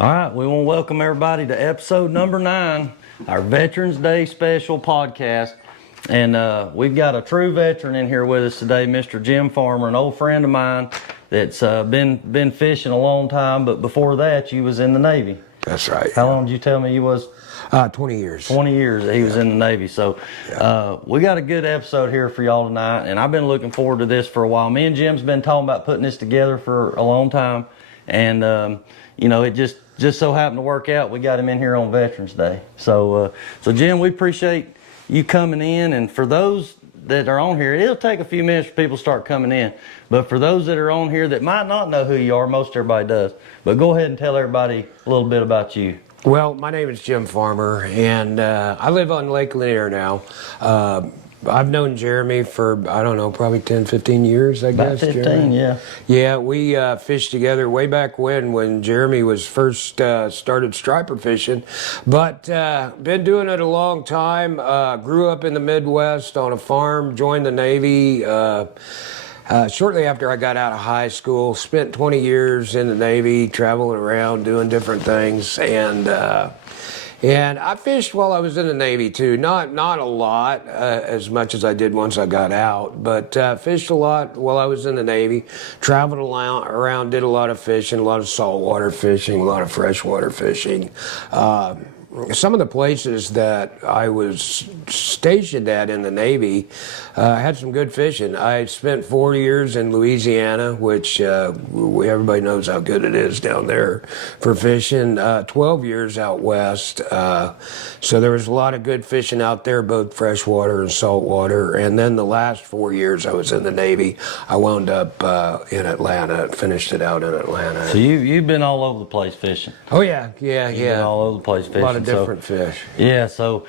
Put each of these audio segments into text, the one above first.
All right, we want to welcome everybody to episode number 9, our Veterans Day special podcast. And we've got a true veteran in here with us today, Mr. Jim Farmer, an old friend of mine that's been fishing a long time. But before that, you was in the Navy. That's right. How long did you tell me you was? 20 years. 20 years that he was in the Navy. So we got a good episode here for y'all tonight, and I've been looking forward to this for a while. Me and Jim's been talking about putting this together for a long time, and it just so happened to work out. We got him in here on Veterans Day. So Jim, we appreciate you coming in, and for those that are on here, it'll take a few minutes for people to start coming in. But for those that are on here that might not know who you are, most everybody does. But go ahead and tell everybody a little bit about you. Well, my name is Jim Farmer, and I live on Lake Lanier now. I've known Jeremy for, I don't know, probably 10, 15 years, I guess. About 15, Jeremy. yeah. Yeah, we fished together way back when Jeremy was first started striper fishing. But been doing it a long time. Grew up in the Midwest on a farm, joined the Navy. Shortly after I got out of high school, spent 20 years in the Navy, traveling around, doing different things, and I fished while I was in the Navy too. Not a lot, as much as I did once I got out, but fished a lot while I was in the Navy. Traveled around, did a lot of fishing, a lot of saltwater fishing, a lot of freshwater fishing. Some of the places that I was stationed at in the Navy had some good fishing. I spent 4 years in Louisiana, which everybody knows how good it is down there for fishing. 12 years out west. So there was a lot of good fishing out there, both freshwater and saltwater. And then the last 4 years I was in the Navy, I wound up in Atlanta, finished it out in Atlanta. So you've been all over the place fishing. Oh yeah. You've been all over the place fishing. A lot of different fish. Yeah, so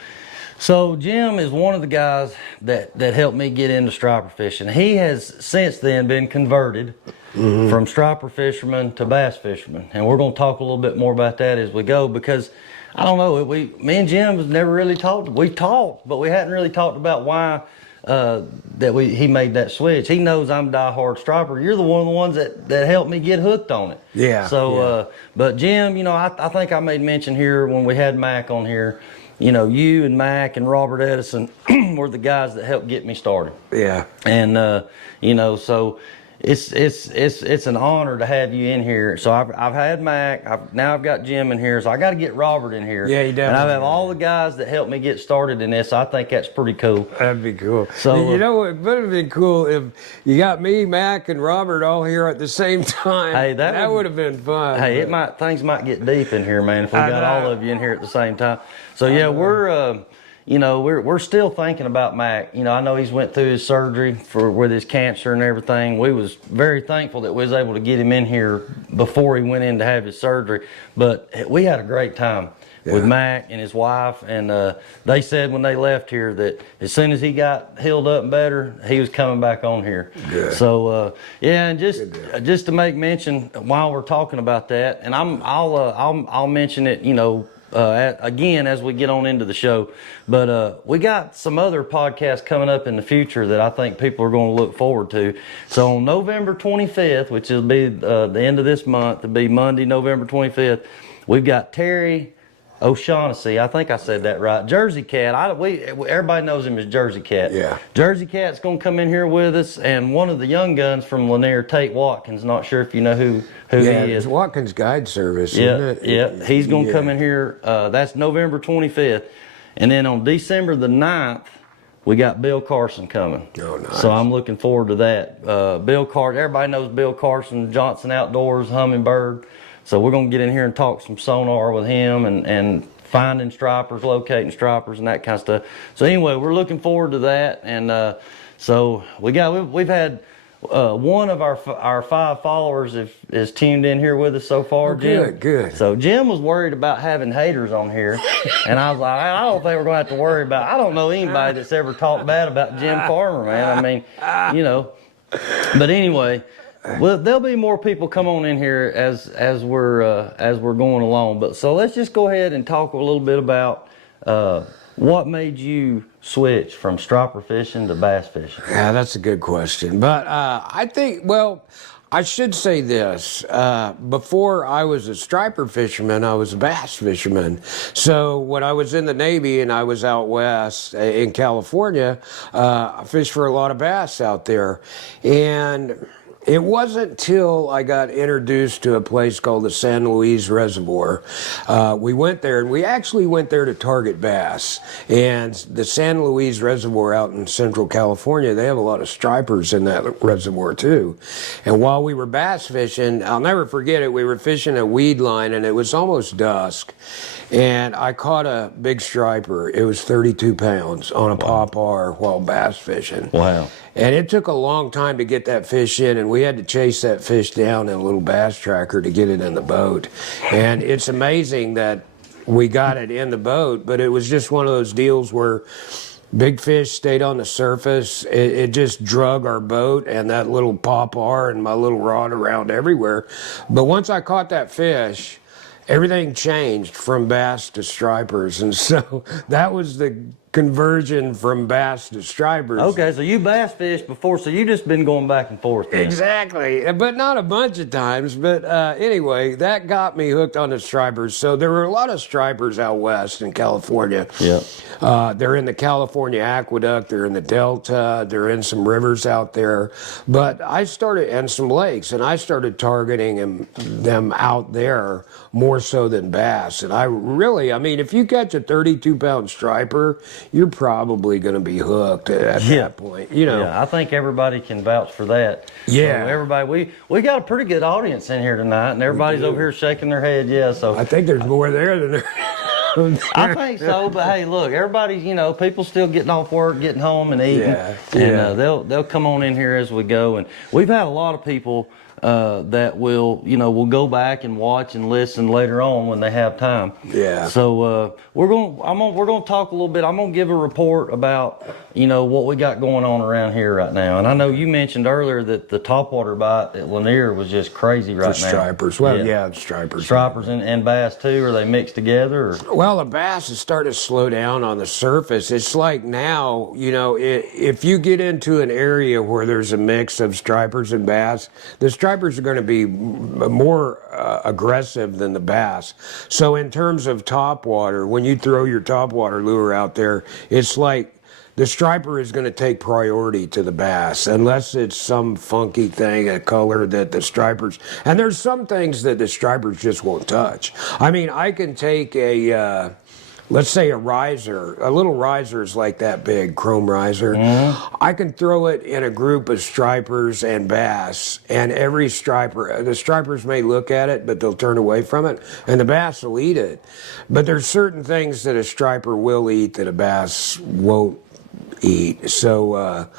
Jim is one of the guys that helped me get into striper fishing. He has since then been converted from striper fisherman to bass fisherman, and we're going to talk a little bit more about that as we go, because I don't know, me and Jim has never really talked. We talked, but we hadn't really talked about why he made that switch. He knows I'm a diehard striper. You're one of the ones that helped me get hooked on it. Yeah. So, but Jim, I think I made mention here when we had Mac on here. You and Mac and Robert Edison were the guys that helped get me started. Yeah. And so it's an honor to have you in here. So I've had Mac. Now I've got Jim in here. So I got to get Robert in here. Yeah, you definitely. And I have all the guys that helped me get started in this. I think that's pretty cool. That'd be cool. So it would have been cool if you got me, Mac, and Robert all here at the same time. Hey, that would have been fun. Hey, things might get deep in here, man, if we got all of you in here at the same time. So yeah, we're still thinking about Mac. I know he's went through his surgery with his cancer and everything. We was very thankful that we was able to get him in here before he went in to have his surgery. But we had a great time with Mac and his wife, and they said when they left here that as soon as he got healed up and better, he was coming back on here. Good. So and just to make mention while we're talking about that, and I'll mention it, again as we get on into the show, but we got some other podcasts coming up in the future that I think people are going to look forward to. So on November 25th, which will be the end of this month, it'll be Monday, November 25th, we've got Terry O'Shaughnessy, I think I said that right. Jersey Cat. Everybody knows him as Jersey Cat. Yeah. Jersey Cat's going to come in here with us, and one of the young guns from Lanier, Tate Watkins. Not sure if you know who he is. Watkins Guide Service, Yeah, isn't it? yeah. He's going to come in here. That's November 25th. And then on December the 9th, we got Bill Carson coming. Oh, nice. So I'm looking forward to that. Bill Carson, everybody knows Bill Carson, Johnson Outdoors, Humminbird. So we're going to get in here and talk some sonar with him and finding stripers, locating stripers, and that kind of stuff. So anyway, we're looking forward to that. And so we've had one of our 5 followers is tuned in here with us so far, Jim. Good. So Jim was worried about having haters on here, and I was like, I don't think we're going to have to worry about. I don't know anybody that's ever talked bad about Jim Farmer, man. I mean, But anyway. Well, there'll be more people come on in here as we're going along. But so let's just go ahead and talk a little bit about what made you switch from striper fishing to bass fishing. Yeah, that's a good question. But I think, well, I should say this. Before I was a striper fisherman, I was a bass fisherman. So when I was in the Navy and I was out west in California, I fished for a lot of bass out there. And it wasn't till I got introduced to a place called the San Luis Reservoir. We went there, and we actually went there to target bass. And the San Luis Reservoir out in central California, they have a lot of stripers in that reservoir too. And while we were bass fishing, I'll never forget it, we were fishing a weed line, and it was almost dusk. And I caught a big striper. It was 32 pounds on a popar while bass fishing. Wow. And it took a long time to get that fish in, and we had to chase that fish down in a little bass tracker to get it in the boat. And it's amazing that we got it in the boat, but it was just one of those deals where big fish stayed on the surface. It just drug our boat and that little popar and my little rod around everywhere. But once I caught that fish, everything changed from bass to stripers. And so that was the conversion from bass to stripers. Okay, so you bass fished before, so you just been going back and forth then. Exactly, but not a bunch of times. But anyway, that got me hooked on the stripers. So there were a lot of stripers out west in California. Yeah. They're in the California Aqueduct, they're in the Delta, they're in some rivers out there. But I started, and some lakes, and I started targeting them out there more so than bass. And I mean, if you catch a 32-pound striper, you're probably going to be hooked at that point, you know. Yeah, I think everybody can vouch for that. Yeah. So everybody, we got a pretty good audience in here tonight, and everybody's over here shaking their head. Yeah, so I think there's more there than there. I think so, but hey, look, everybody's, people still getting off work, getting home and eating, and they'll come on in here as we go. And we've had a lot of people that will go back and watch and listen later on when they have time. Yeah. So we're gonna talk a little bit. I'm gonna give a report about what we got going on around here right now. And I know you mentioned earlier that the topwater bite at Lanier was just crazy right now. Stripers. Well, yeah, stripers. Stripers and bass too. Are they mixed together? Or? Well, the bass is starting to slow down on the surface. It's like now, if you get into an area where there's a mix of stripers and bass, the stripers are going to be more aggressive than the bass. So in terms of topwater, when you throw your topwater lure out there, it's like the striper is going to take priority to the bass, unless it's some funky thing, a color that the stripers, and there's some things that the stripers just won't touch. I mean, I can take let's say a riser, a little riser is like that big, chrome riser. I can throw it in a group of stripers and bass, and every striper, the stripers may look at it, but they'll turn away from it, and the bass will eat it. But there's certain things that a striper will eat that a bass won't eat. So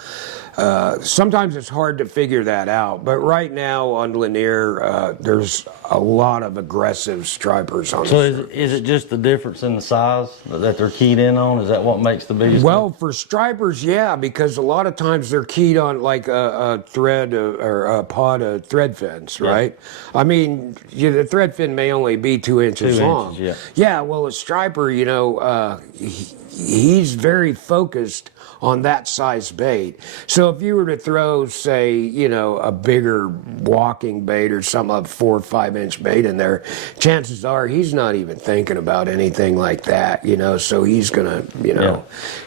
sometimes it's hard to figure that out. But right now on Lanier, there's a lot of aggressive stripers on. So is it just the difference in the size that they're keyed in on? Is that what makes the biggest? Well, for stripers, yeah, because a lot of times they're keyed on like a thread or a pod of thread fins, right? I mean, the thread fin may only be 2 inches long. Yeah, well, a striper, he's very focused on that size bait. So if you were to throw, say, a bigger walking bait or some 4 or 5 inch bait in there, chances are he's not even thinking about anything like that, so he's gonna,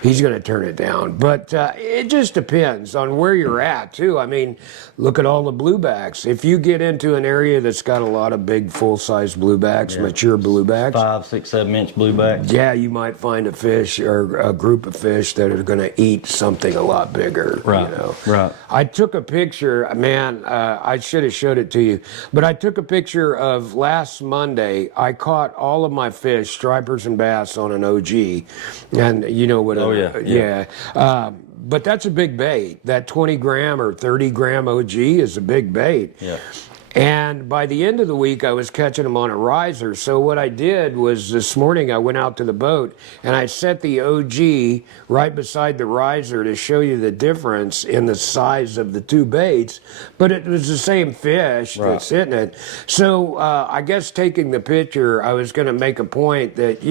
he's gonna turn it down. But it just depends on where you're at too. I mean, look at all the bluebacks. If you get into an area that's got a lot of big full-size bluebacks, mature bluebacks, 5, 6, 7 inch bluebacks. Yeah, you might find a fish or a group of fish that are going to eat something a lot bigger. Right. Right. I took a picture, man. I should have showed it to you, but I took a picture of last Monday. I caught all of my fish, stripers and bass, on an OG, and you know what? But that's a big bait. That 20 gram or 30 gram OG is a big bait. Yeah. And by the end of the week, I was catching them on a riser. So what I did was this morning I went out to the boat and I set the OG right beside the riser to show you the difference in the size of the two baits. But it was the same fish that's in it. So I guess taking the picture, I was going to make a point that,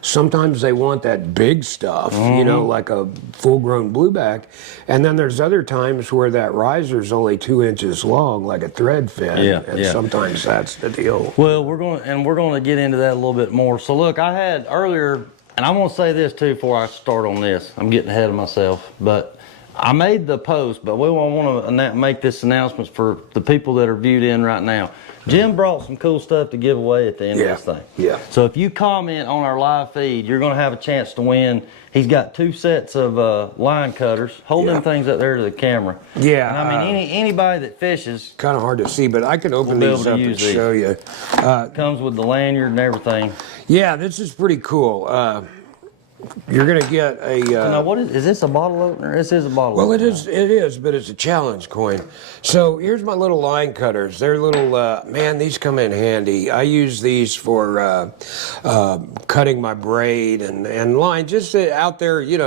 sometimes they want that big stuff, like a full-grown blueback. And then there's other times where that riser's only 2 inches long, like a thread fin. Sometimes that's the deal. Well, we're going to get into that a little bit more. So look, I had earlier, and I'm going to say this too before I start on this. I'm getting ahead of myself, but I made the post, but we want to make this announcement for the people that are viewed in right now. Jim brought some cool stuff to give away at the end of this thing. Yeah. So if you comment on our live feed, you're going to have a chance to win. He's got 2 sets of line cutters. Hold them things up there to the camera. Yeah. And I mean, anybody that fishes. Kind of hard to see, but I can open these up and show you. Comes with the lanyard and everything. Yeah, this is pretty cool. You're gonna get a. Now, what is this? A bottle opener? This is a bottle. Well, opener. it is, but it's a challenge coin. So here's my little line cutters. They're little. Man, these come in handy. I use these for cutting my braid and line. Just out there, you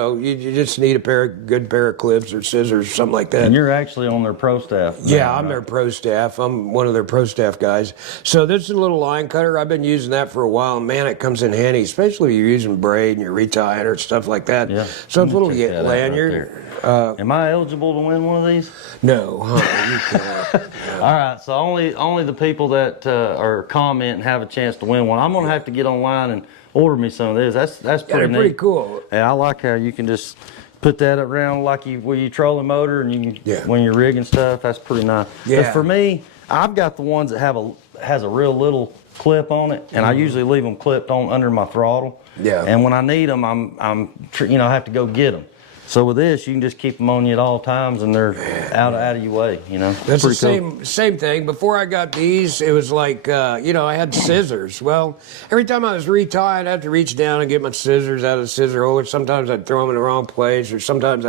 just need a good pair of clips or scissors, something like that. And you're actually on their pro staff. Yeah, I'm their pro staff. I'm one of their pro staff guys. So this is a little line cutter. I've been using that for a while. Man, it comes in handy, especially if you're using braid and you're retying or stuff like that. Yeah. So it's a little lanyard. Right Am I eligible to win one of these? No, you can't. All right, so only the people that are comment and have a chance to win one. I'm gonna have to get online and order me some of this. That's pretty neat. Pretty cool. Yeah, I like how you can just put that around like when you troll a motor and you can, when you're rigging stuff. That's pretty nice. Yeah. But for me, I've got the ones that has a real little clip on it, and I usually leave them clipped on under my throttle. Yeah. And when I need them, I have to go get them. So with this, you can just keep them on you at all times, and they're out of your way. That's the same thing. Before I got these, it was like I had scissors. Well, every time I was retying, I'd have to reach down and get my scissors out of the scissor holder. Sometimes I'd throw them in the wrong place, or sometimes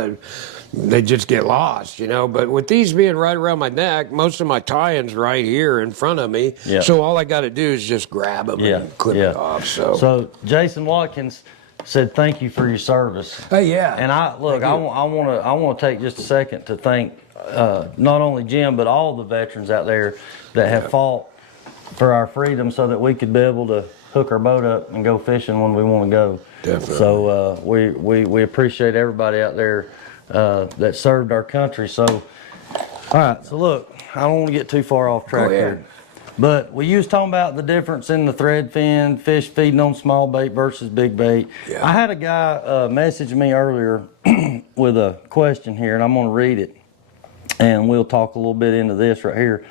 they just get lost, But with these being right around my neck, most of my tie-ins right here in front of me. Yeah. So all I got to do is just grab them and clip it off. So Jason Watkins said thank you for your service. Yeah. And I want to take just a second to thank not only Jim but all the veterans out there that have fought for our freedom so that we could be able to hook our boat up and go fishing when we want to go. Definitely. So we appreciate everybody out there that served our country. So all right, so look, I don't want to get too far off track here. But we was talking about the difference in the thread fin, fish feeding on small bait versus big bait. Yeah. I had a guy message me earlier with a question here, and I'm going to read it, and we'll talk a little bit into this right here.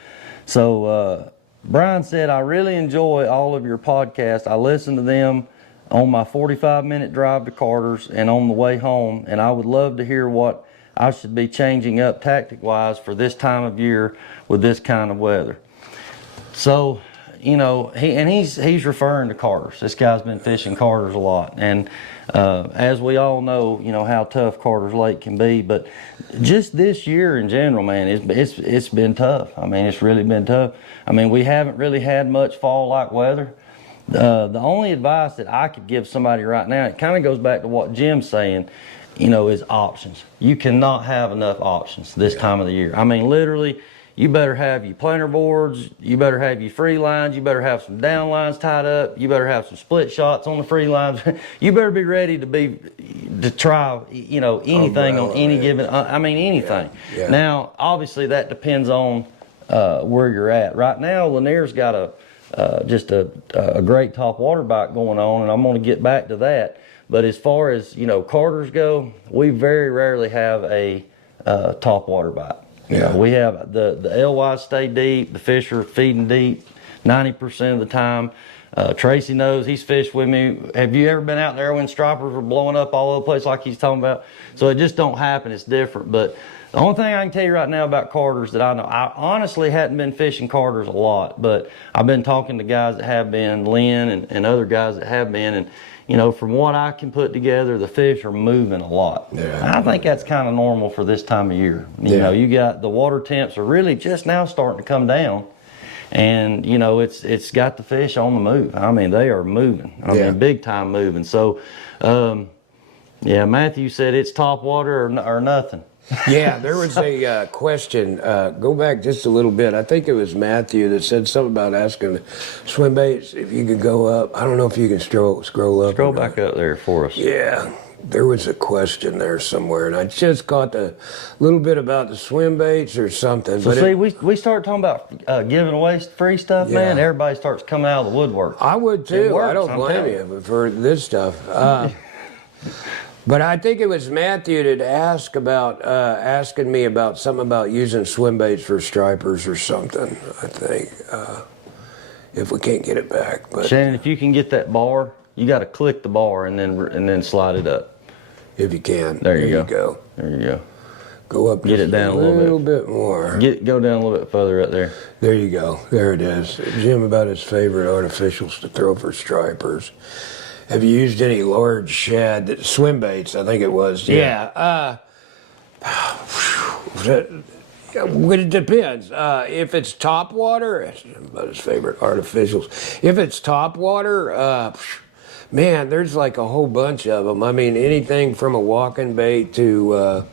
So Brian said, I really enjoy all of your podcasts. I listen to them on my 45-minute drive to Carter's and on the way home, and I would love to hear what I should be changing up tactic-wise for this time of year with this kind of weather. So, he's referring to Carter's. This guy's been fishing Carter's a lot, and as we all know, how tough Carter's Lake can be. But just this year in general, man, it's been tough. I mean, it's really been tough. I mean, we haven't really had much fall-like weather. The only advice that I could give somebody right now, it kind of goes back to what Jim's saying, is options. You cannot have enough options this time of the year. I mean, literally. You better have your planer boards, you better have your free lines, you better have some down lines tied up, you better have some split shots on the free lines. You better be ready to try, anything on any given, anything. Yeah. Now, obviously that depends on where you're at. Right now, Lanier's got just a great top water bite going on, and I'm going to get back to that. But as far as, Carter's go, we very rarely have a top water bite. We have the LYs stay deep, the fish are feeding deep, 90% of the time. Tracy knows, he's fished with me. Have you ever been out there when stripers were blowing up all over the place like he's talking about? So it just don't happen. It's different. But the only thing I can tell you right now about Carters that I know, I honestly hadn't been fishing Carters a lot, but I've been talking to guys that have been, Lynn and other guys that have been, and you know, from what I can put together, the fish are moving a lot. Yeah. I think that's kind of normal for this time of year. You know, you got the water temps are really just now starting to come down. And you know, it's got the fish on the move. I mean, they are moving. I mean, big time moving. So, yeah, Matthew said it's top water or nothing. Yeah, there was a question. Go back just a little bit. I think it was Matthew that said something about asking swim baits if you could go up. I don't know if you can scroll up. Scroll back up there for us. Yeah, there was a question there somewhere, and I just caught a little bit about the swim baits or something. So but see, we start talking about giving away free stuff, man. Everybody starts coming out of the woodwork. I would too. Works, I don't blame you for this stuff. But I think it was Matthew that asked about asking me about something about using swim baits for stripers or something. I think if we can't get it back. But Shannon, if you can get that bar, you got to click the bar and then slide it up. if you can, There you go. There There you go. Go up. Get just it down a little bit more. Go down a little bit further right there. There you go. There it is. Jim about his favorite artificials to throw for stripers. Have you used any large shad swim baits? I think it was. Yeah. It depends. If it's top water, it's about his favorite artificials. If it's top water, man, there's like a whole bunch of them. I mean, anything from a walking bait to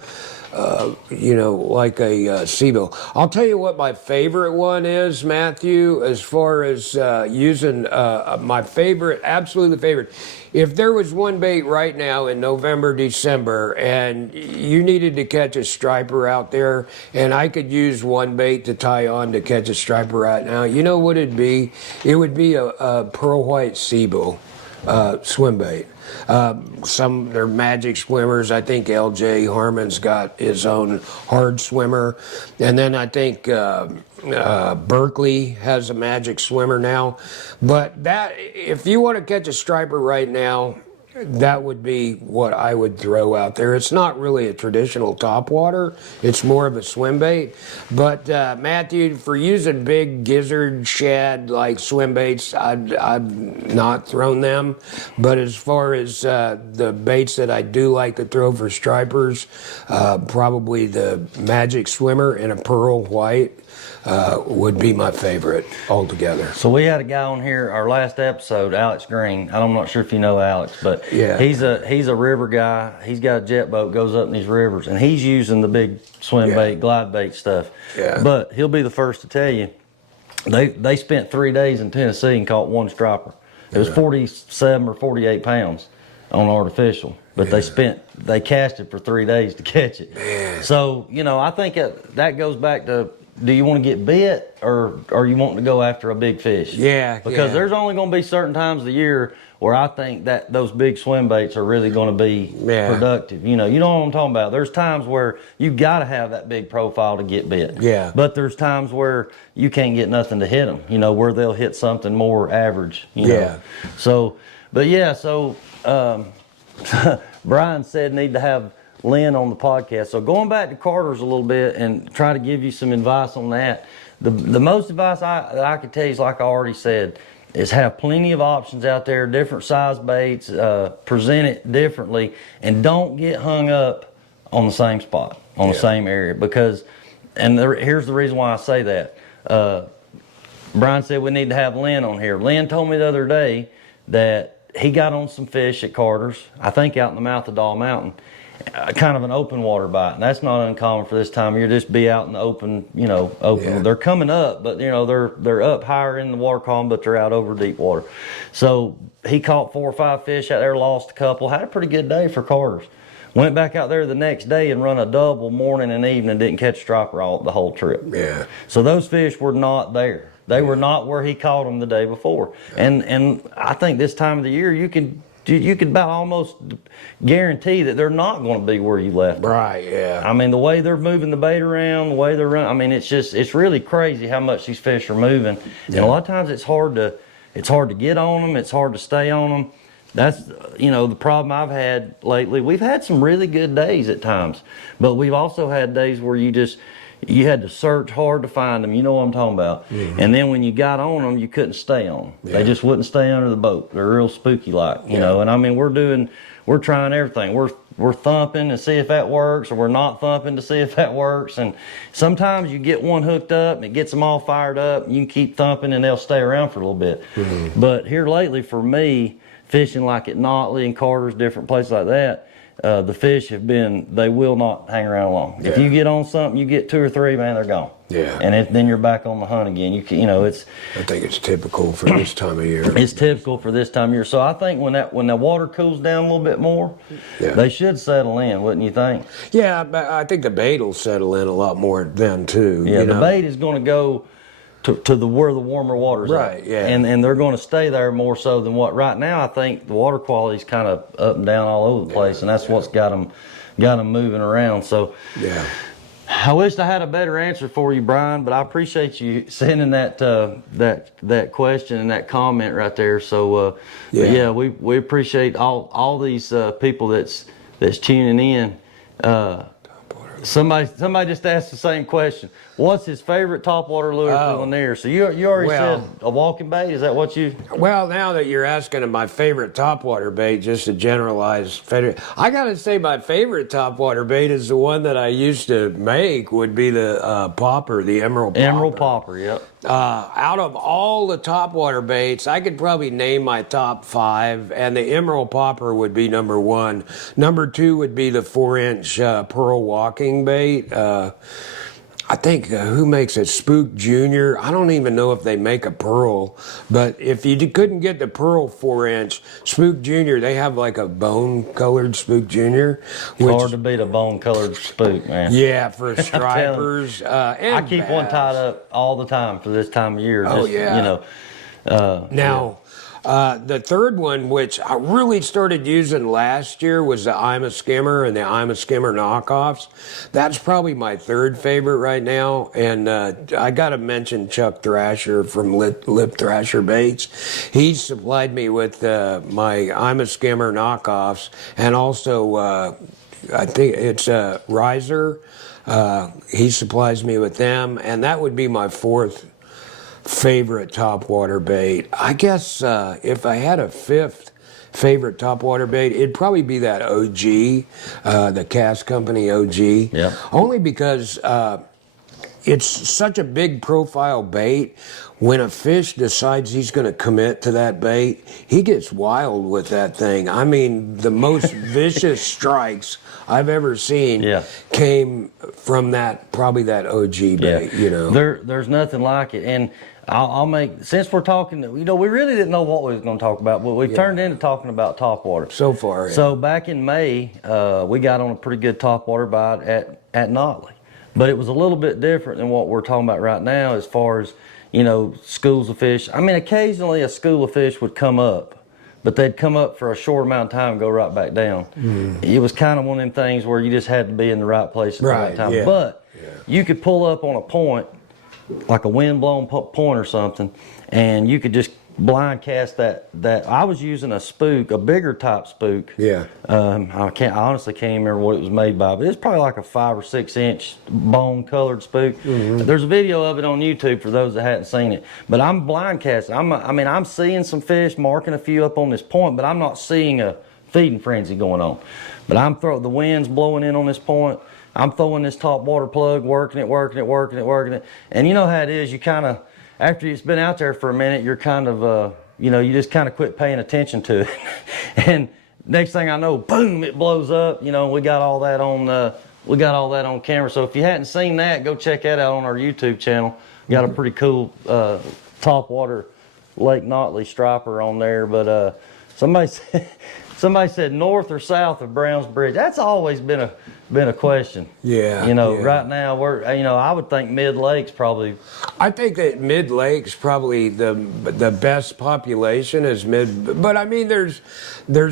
you know, like a Seabill. I'll tell you what my favorite one is, Matthew, as far as using my favorite, absolutely favorite. If there was one bait right now in November, December, and you needed to catch a striper out there, and I could use one bait to tie on to catch a striper right now, you know what it'd be? It would be a pearl white Seabill swim bait. They're magic swimmers. I think LJ Harmon's got his own hard swimmer. And then I think Berkeley has a magic swimmer now. But that, if you want to catch a striper right now, that would be what I would throw out there. It's not really a traditional topwater. It's more of a swim bait. But Matthew, for using big gizzard shad like swim baits, I've not thrown them. But as far as the baits that I do like to throw for stripers, probably the magic swimmer and a pearl white would be my favorite altogether. So we had a guy on here, our last episode, Alex Green. I'm not sure if you know Alex, but Yeah. he's a river guy. He's got a jet boat, goes up in these rivers, and he's using the big swim bait, glide bait stuff. Yeah. But he'll be the first to tell you, they spent 3 days in Tennessee and caught one striper. It was 47 or 48 pounds on artificial, but they cast it for 3 days to catch it. Man. So, you know, I think that goes back to, do you want to get bit or are you wanting to go after a big fish? Yeah, Because yeah. there's only going to be certain times of the year where I think that those big swim baits are really going to be productive. You know what I'm talking about. There's times where you got to have that big profile to get bit. Yeah. But there's times where you can't get nothing to hit them, you know, where they'll hit something more average, you know. Yeah. So, but yeah, so Brian said need to have Lynn on the podcast. So going back to Carter's a little bit and try to give you some advice on that. The most advice I could tell you is, like I already said, is have plenty of options out there, different size baits, present it differently, and don't get hung up on the same spot, on the same area. Because, here's the reason why I say that. Brian said we need to have Lynn on here. Lynn told me the other day that he got on some fish at Carter's, I think out in the mouth of Doll Mountain. Kind of an open water bite, and that's not uncommon for this time of year. Just be out in the open, you know, open. Yeah. They're coming up, but you know they're up higher in the water column, but they're out over deep water. So he caught 4 or 5 fish out there, lost a couple, had a pretty good day for Carter's. Went back out there the next day and run a double morning and evening, didn't catch a striper the whole trip. Yeah. So those fish were not there. They were not where he caught them the day before. And I think this time of the year you can you could about almost guarantee that they're not going to be where you left them. Right, yeah. I mean, the way they're moving the bait around, the way they're running, I mean, it's really crazy how much these fish are moving. And a lot of times it's hard to get on them. It's hard to stay on them. That's, the problem I've had lately. We've had some really good days at times, but we've also had days where you had to search hard to find them. You know what I'm talking about. Mm-hmm. And then when you got on them, you couldn't stay on them. Yeah. They just wouldn't stay under the boat. They're real spooky like, you know. And I mean, we're trying everything. We're thumping to see if that works, or we're not thumping to see if that works. And sometimes you get one hooked up and it gets them all fired up. And you can keep thumping and they'll stay around for a little bit. Mm-hmm. But here lately for me, fishing like at Notley and Carter's, different places like that, the fish they will not hang around long. Yeah. If you get on something, you get 2 or 3, man, they're gone. Yeah. And then you're back on the hunt again. I think it's typical for this time of year. It's typical for this time of year. So I think when the water cools down a little bit more, they should settle in, wouldn't you think? Yeah, but I think the bait will settle in a lot more then too. Yeah, the bait is going to go to where the warmer water's right, at. Yeah. And they're going to stay there more so than what right now. I think the water quality's kind of up and down all over the place, and that's what's got them moving around. So yeah. I wish I had a better answer for you, Brian, but I appreciate you sending that question and that comment right there. So we appreciate all these people that's tuning in. Somebody just asked the same question. What's his favorite topwater lure for Lanier? So you already said a walking bait. Is that what you? Well, now that you're asking my favorite topwater bait, just to generalize, I gotta say my favorite topwater bait is the one that I used to make. Would be the popper, the emerald popper. Emerald popper, yep. Out of all the topwater baits, I could probably name my top 5, and the emerald popper would be number 1. Number 2 would be the 4-inch pearl walking bait. I think who makes it? Spook Junior. I don't even know if they make a pearl, but if you couldn't get the pearl 4-inch, Spook Junior, they have like a bone-colored Spook Junior. It's hard to beat a bone-colored spook, man. Yeah, for stripers. And I keep one tied up all the time for this time of year. Oh, yeah. Now, the third one, which I really started using last year, was the I'm a Skimmer and the I'm a Skimmer knockoffs. That's probably my third favorite right now. And I got to mention Chuck Thrasher from Lip Thrasher Baits. He supplied me with my I'm a Skimmer knockoffs, and also I think it's Riser. He supplies me with them, and that would be my fourth favorite topwater bait. I guess if I had a fifth favorite topwater bait, it'd probably be that OG, the Cast Company OG. Yeah. Only because it's such a big profile bait. When a fish decides he's going to commit to that bait, he gets wild with that thing. I mean, the most vicious strikes I've ever seen came from probably that OG bait. There's nothing like it. And I'll make, since we're talking, we really didn't know what we was going to talk about, but we've turned into talking about topwater. So far, yeah. So back in May, we got on a pretty good topwater bite at Notley. But it was a little bit different than what we're talking about right now as far as, schools of fish. I mean, occasionally a school of fish would come up, but they'd come up for a short amount of time and go right back down. Mm. It was kind of one of them things where you just had to be in the right place at the right time. Yeah. But you could pull up on a point, like a wind-blown point or something, and you could just blind cast that. I was using a spook, a bigger type spook. Yeah. I honestly can't remember what it was made by, but it's probably like a 5 or 6 inch bone-colored spook. Mm-hmm. There's a video of it on YouTube for those that hadn't seen it. But I'm blind casting. I'm seeing some fish, marking a few up on this point, but I'm not seeing a feeding frenzy going on. But the wind's blowing in on this point. I'm throwing this top water plug, working it. And you know how it is, you kind of, after it's been out there for a minute, you're kind of, you just kind of quit paying attention to it. And next thing I know, boom, it blows up. We got all that on camera. So if you hadn't seen that, go check that out on our YouTube channel. Got a pretty cool topwater Lake Notley striper on there. But somebody said north or south of Browns Bridge. That's always been been a question. Yeah, You know, yeah. right now I would think Mid Lake's probably. I think that Mid Lake's probably the best population is mid, but I mean there's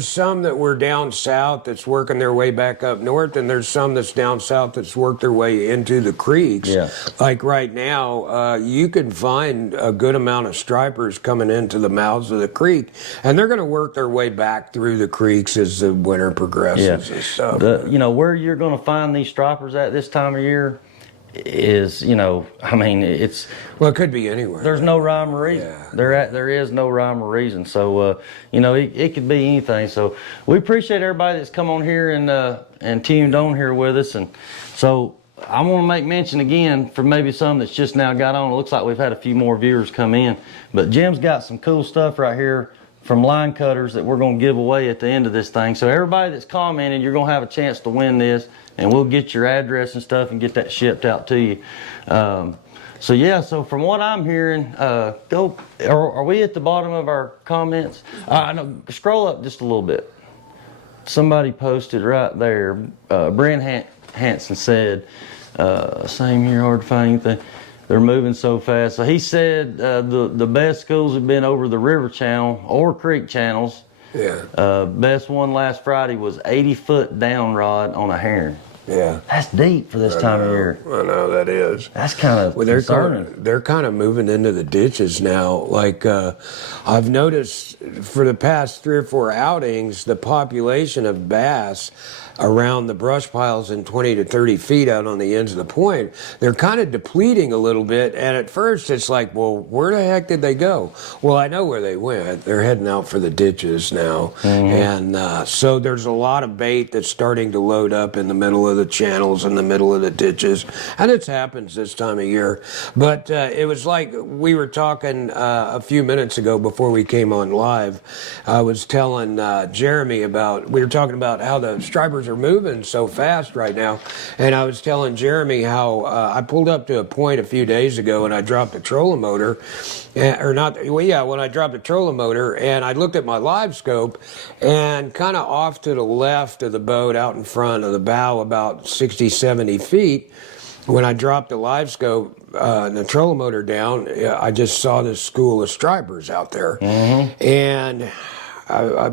some that were down south that's working their way back up north, and there's some that's down south that's worked their way into the creeks. Yeah. Like right now, you can find a good amount of stripers coming into the mouths of the creek, and they're going to work their way back through the creeks as the winter progresses and stuff. Where you're going to find these stripers at this time of year is, it's. Well, it could be anywhere. There's no rhyme or reason. Yeah. There is no rhyme or reason. So it could be anything. So we appreciate everybody that's come on here and tuned on here with us. And so I want to make mention again for maybe some that's just now got on. It looks like we've had a few more viewers come in, but Jim's got some cool stuff right here from Line Cutters that we're going to give away at the end of this thing. So everybody that's commented, you're going to have a chance to win this, and we'll get your address and stuff and get that shipped out to you. So from what I'm hearing, are we at the bottom of our comments? No, scroll up just a little bit. Somebody posted right there. Brent Hanson said, same here, hard to find anything. They're moving so fast. So he said the best schools have been over the river channel or creek channels. Yeah. Best one last Friday was 80-foot down rod on a herring. Yeah. That's deep for this time of year. I know that is. That's kind of concerning. They're kind of moving into the ditches now. Like I've noticed for the past 3 or 4 outings, the population of bass around the brush piles in 20 to 30 feet out on the ends of the point, they're kind of depleting a little bit. And at first it's like, well, where the heck did they go? Well, I know where they went. They're heading out for the ditches now. Mm-hmm. And so there's a lot of bait that's starting to load up in the middle of the channels, in the middle of the ditches. And it happens this time of year. But it was like we were talking a few minutes ago before we came on live. I was telling Jeremy we were talking about how the stripers are moving so fast right now, and I was telling Jeremy how I pulled up to a point a few days ago and I dropped a trolling motor, when I dropped a trolling motor, and I looked at my live scope, and kind of off to the left of the boat out in front of the bow about 60, 70 feet, when I dropped the live scope and the trolling motor down, I just saw this school of stripers out there. Mm-hmm. And a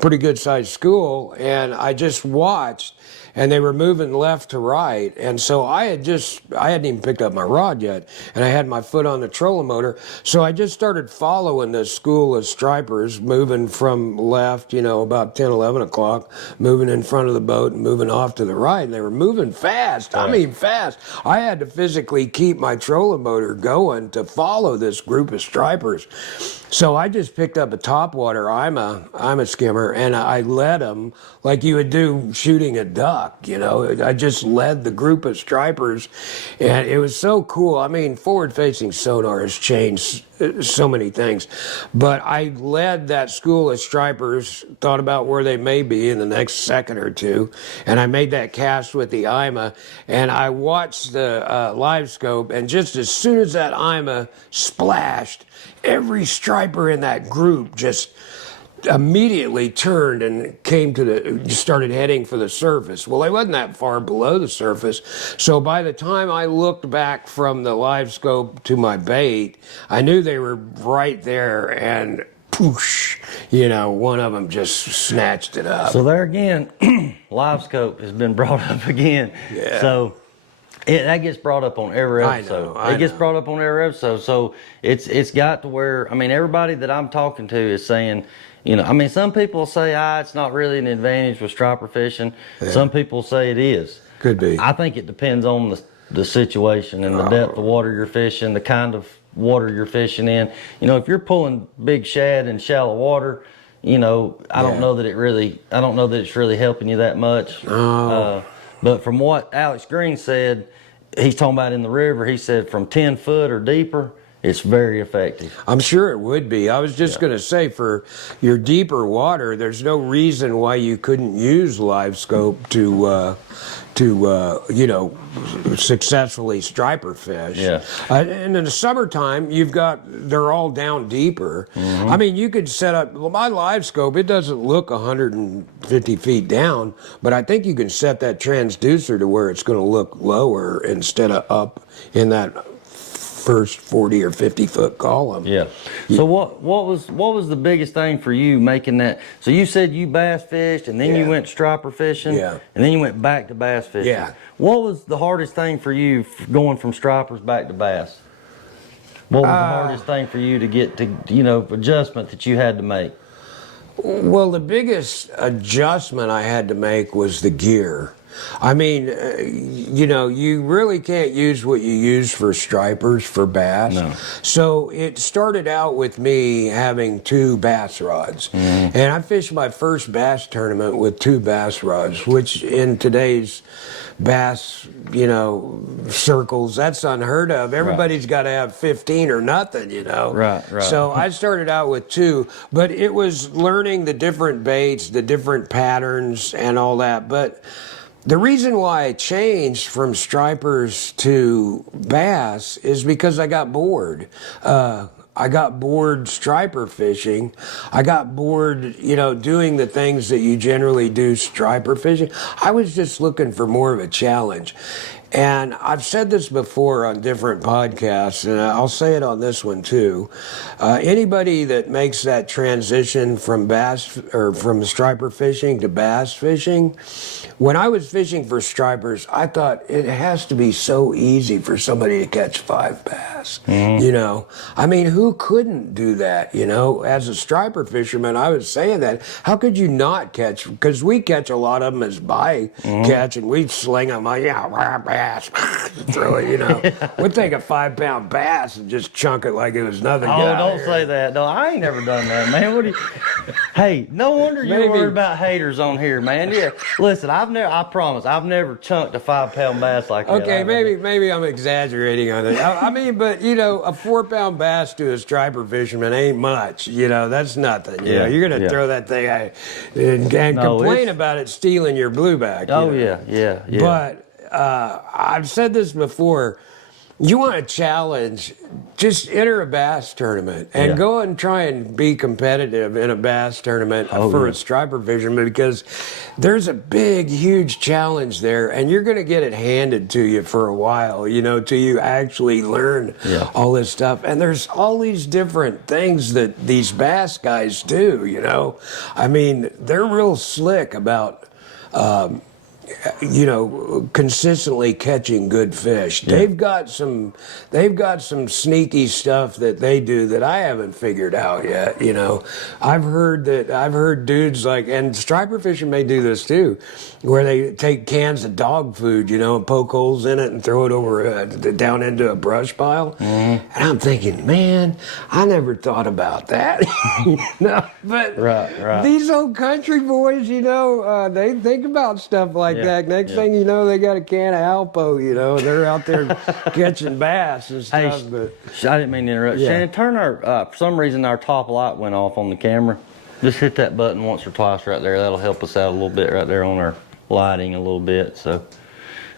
pretty good sized school, and I just watched, and they were moving left to right, and so I hadn't even picked up my rod yet, and I had my foot on the trolling motor, so I just started following this school of stripers moving from left, about 10, 11 o'clock, moving in front of the boat and moving off to the right, and they were moving fast. I mean fast. I had to physically keep my trolling motor going to follow this group of stripers. So I just picked up a topwater IMA skimmer, and I led them like you would do shooting a duck. I just led the group of stripers, and it was so cool. I mean, forward-facing sonar has changed so many things, but I led that school of stripers, thought about where they may be in the next second or two, and I made that cast with the IMA, and I watched the live scope, and just as soon as that IMA splashed, every striper in that group just immediately turned and started heading for the surface. Well, they wasn't that far below the surface, so by the time I looked back from the live scope to my bait, I knew they were right there, and poosh, one of them just snatched it up. So there again, live scope has been brought up again. Yeah. So that gets brought up on every episode. I know. Gets brought up on every episode. So it's got to where, everybody that I'm talking to is saying, some people say, it's not really an advantage with striper fishing. Yeah. Some people say it is. Could be. I think it depends on the situation and the depth of water you're fishing, the kind of water you're fishing in. If you're pulling big shad in shallow water, I don't know that it's really helping you that much. Oh. But from what Alex Green said, he's talking about in the river, he said from 10 foot or deeper, it's very effective. I'm sure it would be. I was just going to say, for your deeper water, there's no reason why you couldn't use live scope to successfully striper fish. Yeah. And in the summertime, they're all down deeper. I mean, you could set up, well, my live scope, it doesn't look 150 feet down, but I think you can set that transducer to where it's going to look lower instead of up in that first 40 or 50 foot column. Yeah. So what was the biggest thing for you making that? So you said you bass fished and then you went striper fishing, Yeah. and then you went back to bass fishing. Yeah. What was the hardest thing for you going from stripers back to bass? What was the hardest thing for you to get to, adjustment that you had to make? Well, the biggest adjustment I had to make was the gear. I mean, you really can't use what you use for stripers for bass. No. So it started out with me having 2 bass rods. And I fished my first bass tournament with 2 bass rods, which in today's bass, circles, that's unheard of. Everybody's got to have 15 or nothing, Right. So I started out with 2, but it was learning the different baits, the different patterns and all that. But the reason why I changed from stripers to bass is because I got bored. I got bored striper fishing. I got bored, doing the things that you generally do striper fishing. I was just looking for more of a challenge. And I've said this before on different podcasts, and I'll say it on this one too. Anybody that makes that transition from bass or from striper fishing to bass fishing, when I was fishing for stripers, I thought it has to be so easy for somebody to catch 5 bass. I mean, who couldn't do that? As a striper fisherman, I was saying that. How could you not catch? Because we catch a lot of them as by-catch, and we sling them like, bass, throw it, We'd take a 5-pound bass and just chunk it like it was nothing. Oh, don't say that. No, I ain't never done that, man. What do you... Hey, no wonder you're worried about haters on here, man. Yeah, listen, I promise, I've never chunked a 5-pound bass like that. Okay, maybe I'm exaggerating on it. I mean, but a 4-pound bass to a striper fisherman ain't much. That's nothing. You're gonna throw that thing and complain about it stealing your blueback. Oh yeah. But I've said this before. You want a challenge, just enter a bass tournament and go and try and be competitive in a bass tournament for a striper fisherman, because there's a big, huge challenge there, and you're going to get it handed to you for a while, till you actually learn all this stuff. And there's all these different things that these bass guys do, I mean, they're real slick about consistently catching good fish. They've got some sneaky stuff that they do that I haven't figured out yet. I've heard dudes like, and striper fishing may do this too, where they take cans of dog food, and poke holes in it and throw it over down into a brush pile. And I'm thinking, man, I never thought about that. But right. These old country boys, they think about stuff like that. Next thing you know, they got a can of Alpo, they're out there catching bass and stuff. Hey, I didn't mean to interrupt. Shannon, turn for some reason our top light went off on the camera. Just hit that button once or twice right there. That'll help us out a little bit right there on our lighting a little bit. So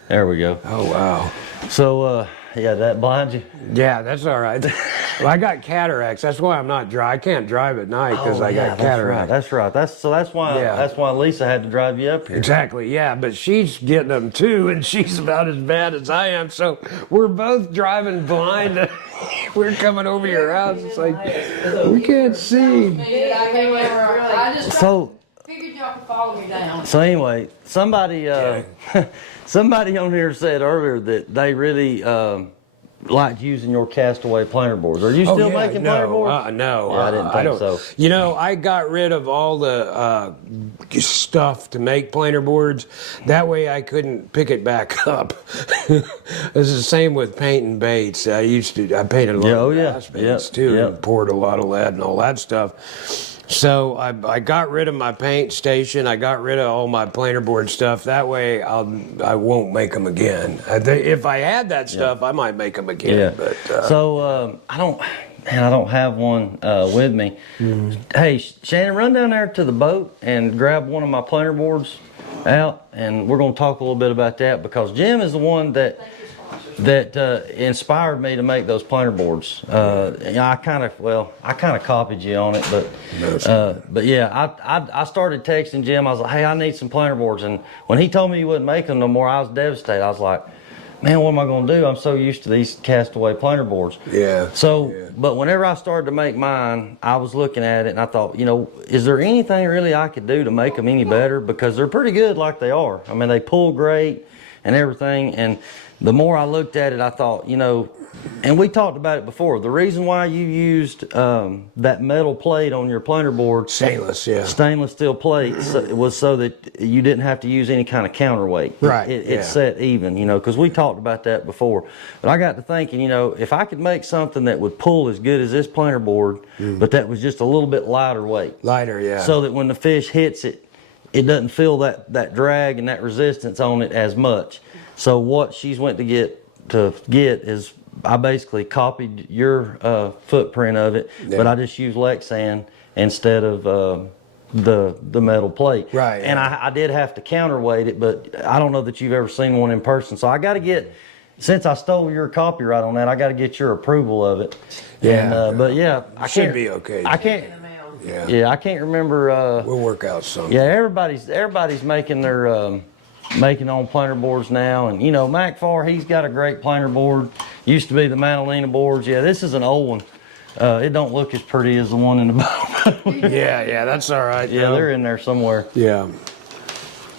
there we go. Oh, wow. So, that blinds you? Yeah, that's all right. Well, I got cataracts. That's why I'm not I can't drive at night because I got cataracts. That's right. That's why Lisa had to drive you up here. Exactly. Yeah, but she's getting them too, and she's about as bad as I am. So we're both driving blind. We're coming over your house. It's like we can't see. So figured y'all could follow me down. So anyway, somebody somebody on here said earlier that they really liked using your Castaway planer boards. Are you still making planer boards? No, I didn't think so. I got rid of all the stuff to make planer boards. That way I couldn't pick it back up. It's the same with painting baits. I painted a lot of bass baits too, and poured a lot of lead and all that stuff. So I got rid of my paint station. I got rid of all my planer board stuff. That way I won't make them again. If I had that stuff, I might make them again. Yeah. But So I don't. Man, I don't have one with me. Hey, Shannon, run down there to the boat and grab one of my planer boards out, and we're going to talk a little bit about that because Jim is the one that inspired me to make those planer boards. I kind of copied you on it, but yeah, I started texting Jim. I was like, hey, I need some planer boards, and when he told me he wouldn't make them no more, I was devastated. I was like, man, what am I going to do? I'm so used to these castaway planer boards. yeah. But whenever I started to make mine, I was looking at it and I thought, is there anything really I could do to make them any better? Because they're pretty good like they are. I mean, they pull great and everything. And the more I looked at it, I thought, and we talked about it before. The reason why you used that metal plate on your planer board, Stainless steel plate, was so that you didn't have to use any kind of counterweight. Right. It's set even, because we talked about that before. But I got to thinking, if I could make something that would pull as good as this planer board, but that was just a little bit lighter weight. Lighter, yeah. So that when the fish hits it, it doesn't feel that drag and that resistance on it as much. So what she's went to get is I basically copied your footprint of it, but I just used Lexan instead of the metal plate. Right. And I did have to counterweight it, but I don't know that you've ever seen one in person. So I got to get, since I stole your copyright on that, I got to get your approval of it. Yeah. And, but yeah, I Should can't be okay. I can't. In the mail. Yeah. Yeah, I can't remember. We'll work out something. Yeah, everybody's making their making on planer boards now, and MacFar, he's got a great planer board. Used to be the Manalina boards. Yeah, this is an old one. It don't look as pretty as the one in the bottom. Yeah, that's all right. Yeah, they're in there somewhere. Yeah.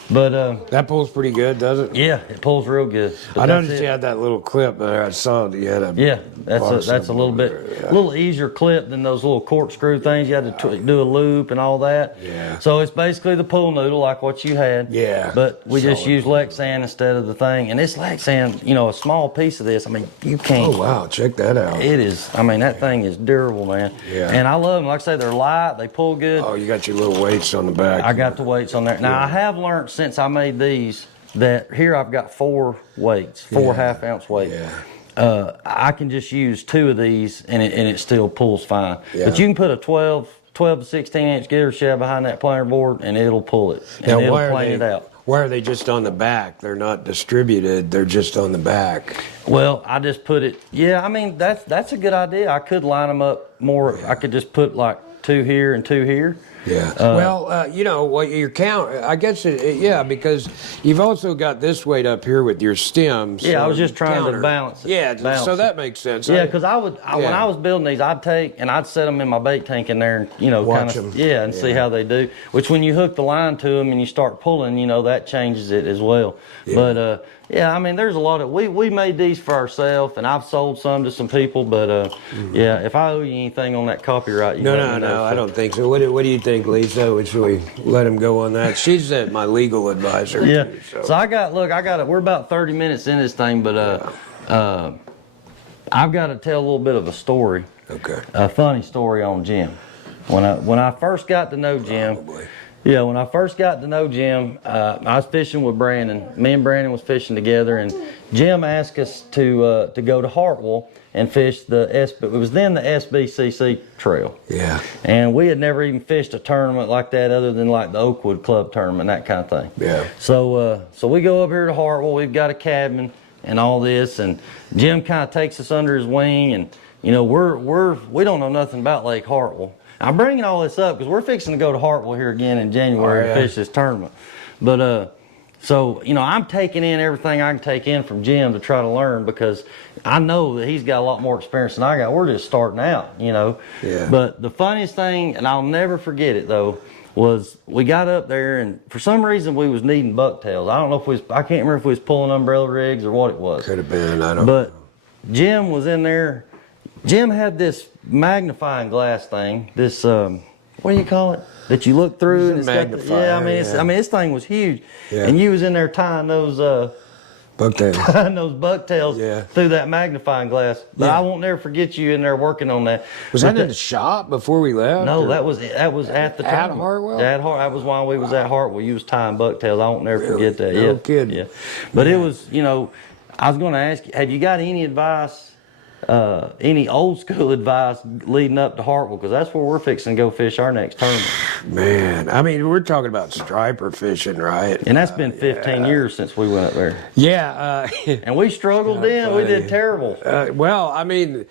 But That pulls pretty good, does it? yeah, it pulls real good. But I that's noticed it. you had that little clip there. I saw that you had a. Yeah, that's a something little bit, over there, yeah. a little easier clip than those little corkscrew things. You had to do a loop and all that. Yeah. So it's basically the pool noodle like what you had. Yeah. But we just Solid. use Lexan instead of the thing. And this Lexan, a small piece of this, I mean, you can't. Oh wow, check that out. It is. I mean, that thing is durable, man. Yeah. And I love them. Like I say, they're light. They pull good. Oh, you got your little weights on the back. I got the weights on there. Now I have learned since I made these that here I've got 4 weights, 4 Yeah. half-ounce weights. Yeah. I can just use 2 of these and it still pulls fine. Yeah. But you can put a 12 to 16 inch gear shad behind that planer board and it'll pull it. And Now, it'll plane it out. why are they just on the back? They're not distributed. They're just on the back. Well, I just put it. Yeah, I mean that's a good idea. I could line them up more. I could just put like 2 here and 2 here. Yeah. Your count. I guess yeah, because you've also got this weight up here with your stems. Yeah, I was just trying to balance it. Yeah, Balance so it. that makes sense. Yeah, because when I was building these, I'd set them in my bait tank in there and Watch kind 'em. of see how they do. Which when you hook the line to them and you start pulling, that changes it as well. Yeah. But yeah, I mean, there's a lot of we made these for ourselves, and I've sold some to some people. But yeah, if I owe you anything on that copyright, you let me know. I don't think so. What do you think, Lisa? Should we let him go on that? She's my legal advisor. Yeah. Too, So I got it. We're about 30 minutes in this thing, but I've got to tell a little bit of a story. Okay. A funny story on Jim. When I first got to know Jim. Probably. Yeah, when I first got to know Jim, I was fishing with Brandon. Me and Brandon was fishing together, and Jim asked us to go to Hartwell and fish it was then the SBCC trail. Yeah. And we had never even fished a tournament like that other than like the Oakwood Club tournament, that kind of thing. Yeah. So we go up here to Hartwell. We've got a cabin and all this, and Jim kind of takes us under his wing, and we don't know nothing about Lake Hartwell. I'm bringing all this up because we're fixing to go to Hartwell here again in January to fish this tournament. But so I'm taking in everything I can take in from Jim to try to learn, because I know that he's got a lot more experience than I got. We're just starting out, Yeah. But the funniest thing, and I'll never forget it though, was we got up there and for some reason we was needing bucktails. I can't remember if we was pulling umbrella rigs or what it was. Could have been. I don't. But Jim was in there. Jim had this magnifying glass thing. This what do you call it? That you look through. It's And a it's got magnifier, I mean, this thing was huge. Yeah. And you was in there tying those Bucktails. cutting those bucktails Yeah. through that magnifying glass. But Yeah. I won't never forget you in there working on that. Was But that in the shop before we left? No, or- that was at the At tournament. Hartwell? That was while we was at Hartwell. You was tying bucktails. I won't never Really? forget that. No Yeah, kidding. Yeah, but it was, I was going to ask you, have you got any advice, any old school advice leading up to Hartwell? Because that's where we're fixing to go fish our next tournament. Man, I mean, we're talking about striper fishing, right? And that's been 15 years since we went up there. Yeah. And we struggled then. We did funny. terrible. Well, I mean,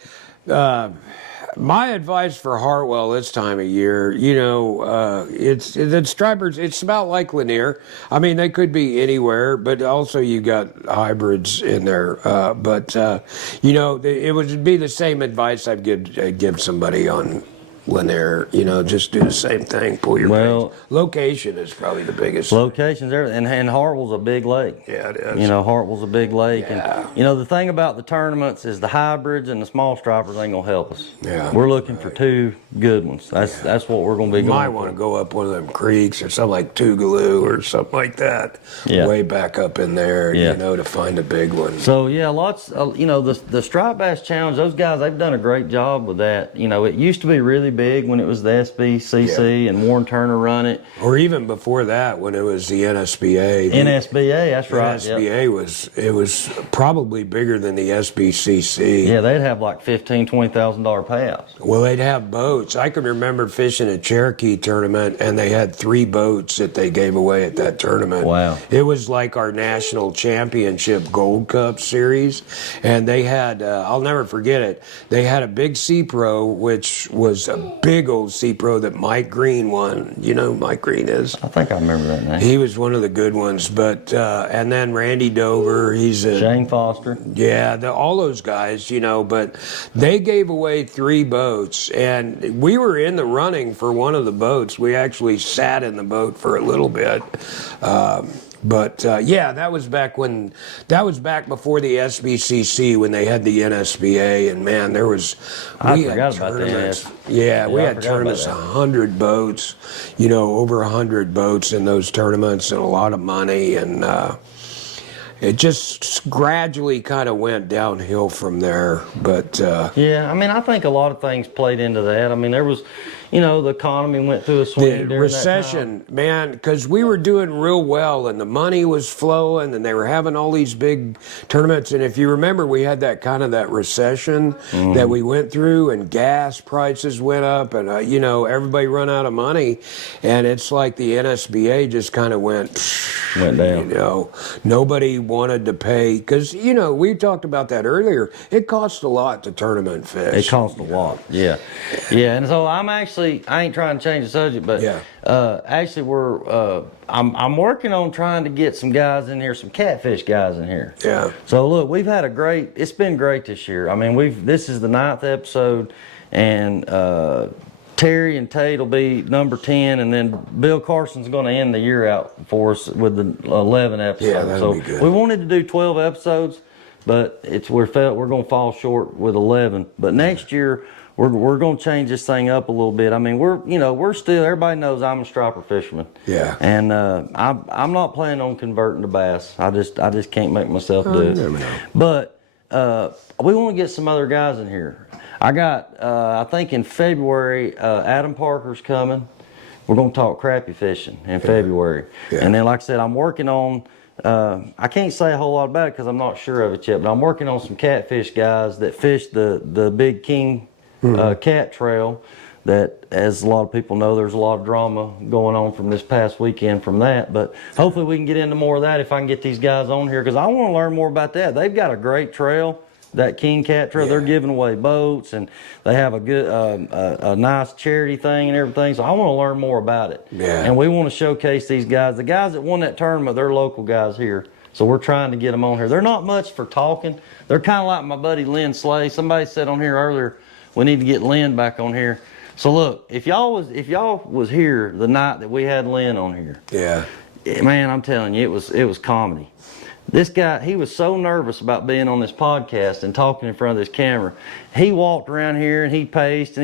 my advice for Hartwell this time of year, it's the stripers. It's about like Lanier. I mean, they could be anywhere, but also you got hybrids in there. It would be the same advice I'd give somebody on Lanier. Just do the same thing. Pull your Well- reins. Location is probably the biggest. Locations there, and Hartwell's a big lake. Yeah, it is. Hartwell's a big lake, Yeah. and the thing about the tournaments is the hybrids and the small stripers ain't gonna help us. Yeah, we're looking for two good ones. That's what we're gonna be You going might for. want to go up one of them creeks or something like Tougaloo or something like that. Yeah. Way back up in there, Yeah. to find a big one. So yeah, lots. The Striped Bass Challenge. Those guys, they've done a great job with that. It used to be really big when it was the SBCC and Warren Turner run it. Or even before that, when it was the NSBA. The NSBA, that's right. Yep. NSBA was probably bigger than the SBCC. Yeah, they'd have like $15,000-$20,000 payouts. Well, they'd have boats. I can remember fishing a Cherokee tournament, and they had 3 boats that they gave away at that tournament. Wow. It was like our national championship Gold Cup series, and they had, I'll never forget it, they had a big Sea Pro, which was a big old Sea Pro that Mike Green won. You know who Mike Green is? I think I remember that name. He was one of the good ones, but, and then Randy Dover, he's a... Shane Foster. Yeah, all those guys, but they gave away 3 boats, and we were in the running for one of the boats. We actually sat in the boat for a little bit. That was back before the SBCC when they had the NSBA, and man, we had forgot about the tournaments. NS. Yeah, we I had forgot about tournaments, that. 100 boats, over 100 boats in those tournaments, and a lot of money, and it just gradually kind of went downhill from there. But Yeah, I think a lot of things played into that. There was, the economy went through a swing the during that recession, man, because we were doing real well and the money was flowing and they were having all these big tournaments. And if you remember, we had that recession that we went through, and gas prices went up, and everybody run out of money, and it's like the NSBA just kind of went down. Nobody wanted to pay because we talked about that earlier. It costs a lot to tournament fish. It cost a lot. Yeah. And so I ain't trying to change the subject, but Yeah. actually I'm working on trying to get some guys in here, some catfish guys in here. Yeah. So look, it's been great this year. This is the 9th episode, and Terry and Tate will be number 10, and then Bill Carson's going to end the year out for us with the 11 episodes. Yeah, that'll be good. We wanted to do 12 episodes, but we're going to fall short with 11. But next year we're going to change this thing up a little bit. We're still, everybody knows I'm a striper fisherman. Yeah. And I'm not planning on converting to bass. I just can't make myself do it. You never know. But we want to get some other guys in here. I got, I think in February, Adam Parker's coming. We're going to talk crappie fishing in February. Yeah. And then, like I said, I'm working on, I can't say a whole lot about it because I'm not sure of it yet, but I'm working on some catfish guys that fish the Big King Cat Trail. That, as a lot of people know, there's a lot of drama going on from this past weekend from that. But hopefully we can get into more of that if I can get these guys on here, because I want to learn more about that. They've got a great trail. That King Cat Trail, they're giving away boats, and they have a good, a nice charity thing and everything. So I want to learn more about it. Yeah. And we want to showcase these guys. The guys that won that tournament, they're local guys here. So we're trying to get them on here. They're not much for talking. They're kind of like my buddy Lynn Slay. Somebody said on here earlier, we need to get Lynn back on here. So look, if y'all was here the night that we had Lynn on here, man, I'm telling you, it was comedy. This guy, he was so nervous about being on this podcast and talking in front of this camera. He walked around here and he paced,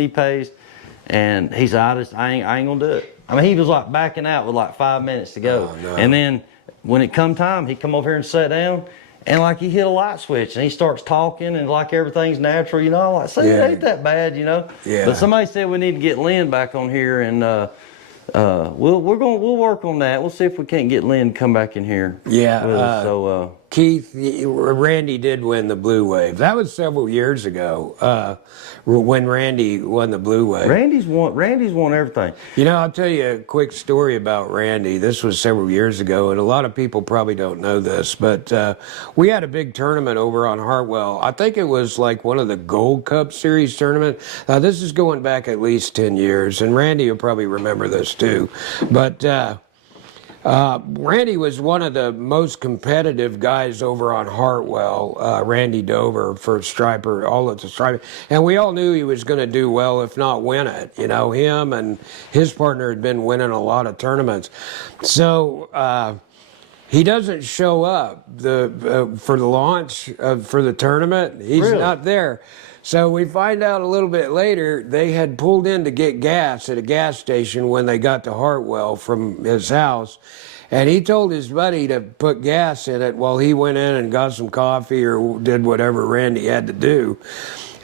and he said, I ain't gonna do it. He was like backing out with like 5 minutes to go. Oh, no. And then when it come time, he come over here and sat down, And like he hit a light switch and he starts talking and like everything's natural, you know. I'm like, see, Yeah. it ain't that bad, you know. Yeah. But somebody said we need to get Lynn back on here, and we'll work on that. We'll see if we can't get Lynn to come back in here. Yeah, with us. So Keith, Randy did win the Blue Wave. That was several years ago when Randy won the Blue Wave. Randy's won everything. You know, I'll tell you a quick story about Randy. This was several years ago, and a lot of people probably don't know this, but we had a big tournament over on Hartwell. I think it was like one of the Gold Cup Series tournament. This is going back at least 10 years, and Randy will probably remember this too. But Randy was one of the most competitive guys over on Hartwell, Randy Dover for Striper, all of the Striper. And we all knew he was going to do well, if not win it. You know, him and his partner had been winning a lot of tournaments. So he doesn't show up for the launch for the tournament. He's Really? not there. So we find out a little bit later they had pulled in to get gas at a gas station when they got to Hartwell from his house. And he told his buddy to put gas in it while he went in and got some coffee or did whatever Randy had to do.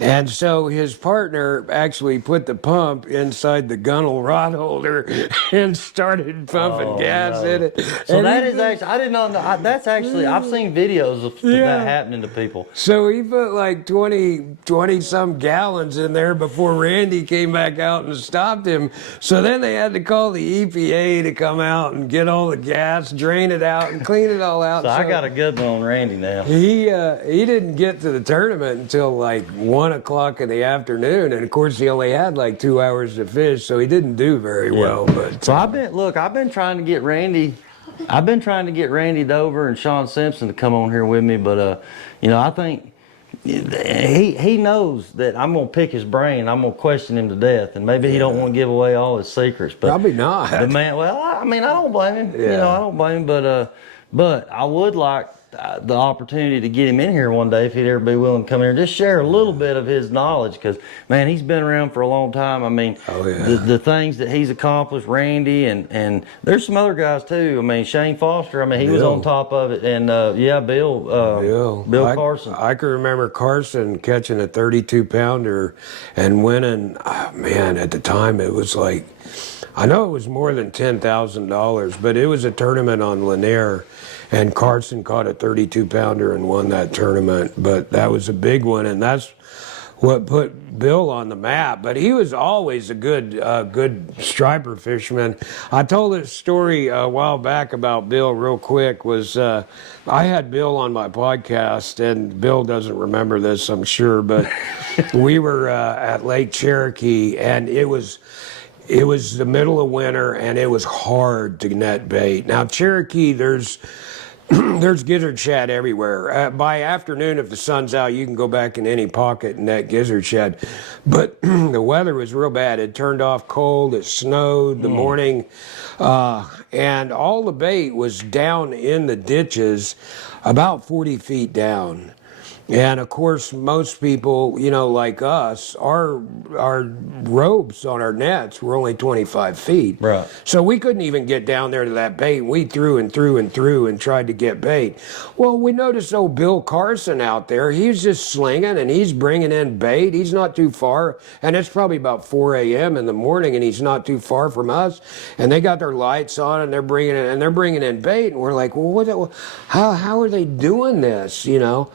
And so his partner actually put the pump inside the gunnel rod holder and started pumping gas in it. So And that he is actually, I didn't know, that's actually, I've seen videos of that happening to people. So he put like 20 some gallons in there before Randy came back out and stopped him. So then they had to call the EPA to come out and get all the gas, drain it out, and clean it all out. So I got a good one on Randy now. He didn't get to the tournament until like 1 o'clock in the afternoon, and of course he only had like 2 hours to fish, so he didn't do very well. But So I've been trying to get Randy Dover and Sean Simpson to come on here with me, but you know, I think he knows that I'm gonna pick his brain. I'm gonna question him to death, and maybe he don't want to give away all his secrets. But probably not. the man, well, I mean, I don't blame him. You know, I don't blame him. But I would like the opportunity to get him in here one day if he'd ever be willing to come here and just share a little bit of his knowledge, because man, he's been around for a long time. I mean, the things that he's accomplished, Randy, and there's some other guys too. I mean, Shane Foster, I mean, he was on top of it, and Bill Carson. I can remember Carson catching a 32 pounder and winning. Oh, man, at the time it was like, I know it was more than $10,000, but it was a tournament on Lanier, and Carson caught a 32 pounder and won that tournament. But that was a big one, and that's what put Bill on the map. But he was always a good striper fisherman. I told this story a while back about Bill real quick. I had Bill on my podcast, and Bill doesn't remember this, I'm sure, but we were at Lake Cherokee, and it was the middle of winter, and it was hard to net bait. Now, Cherokee, there's gizzard shad everywhere. By afternoon, if the sun's out, you can go back in any pocket and net gizzard shad. But the weather was real bad. It turned off cold. It snowed the morning. And all the bait was down in the ditches about 40 feet down. And of course, most people, you know, like us, our ropes on our nets were only 25 feet. Right. So we couldn't even get down there to that bait. We threw and threw and threw and tried to get bait. Well, we noticed old Bill Carson out there. He's just slinging and he's bringing in bait. He's not too far. And it's probably about 4 a.m. in the morning, and he's not too far from us. And they got their lights on, and they're bringing in bait. And we're like, well, how are they doing this, you know?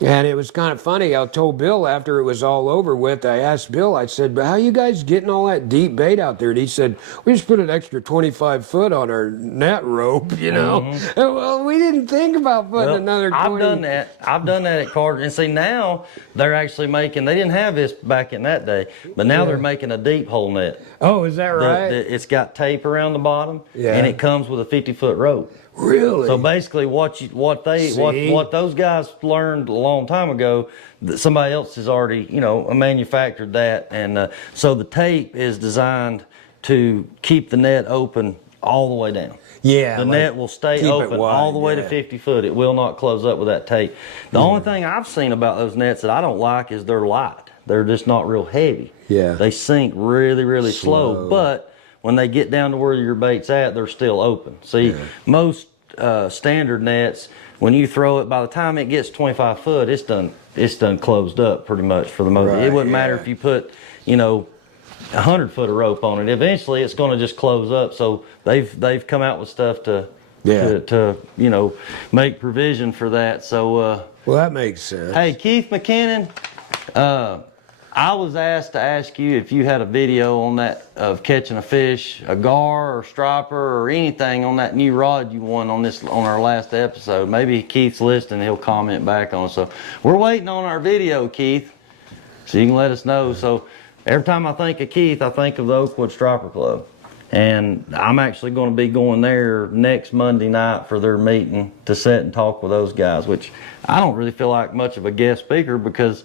And it was kind of funny. I told Bill after it was all over with, I asked Bill, I said, "But how you guys getting all that deep bait out there?" And he said, "We just put an extra 25 foot on our net rope, you know." Mm-hmm. And, well, we didn't think about putting another 20. I've done that at Carter. And see, now they're actually making, they didn't have this back in that day, but now they're making a deep hole net. Oh, is that right? It's got tape around the bottom, and it comes with a 50-foot rope. Really? So basically, what those guys learned a long time ago, that somebody else has already, you know, manufactured that, and so the tape is designed to keep the net open all the way down. Yeah. The net will stay open all the way to 50 foot. It will not close up with that tape. The only thing I've seen about those nets that I don't like is they're light. They're just not real heavy. Yeah. They sink really, really slow. But when they get down to where your bait's at, they're still open. See, most standard nets, when you throw it, by the time it gets 25 foot, it's done closed up pretty much for the most. Right, It wouldn't matter yeah. if you put, 100 foot of rope on it. Eventually, it's going to just close up. So they've come out with stuff to Yeah. to make provision for that. So Well, that makes sense. hey, Keith McKinnon, I was asked to ask you if you had a video on that of catching a fish, a gar or striper or anything on that new rod you won on our last episode. Maybe Keith's listening, he'll comment back on it. So we're waiting on our video, Keith, so you can let us know. So every time I think of Keith, I think of the Oakwood Striper Club. And I'm actually going to be going there next Monday night for their meeting to sit and talk with those guys, which I don't really feel like much of a guest speaker because,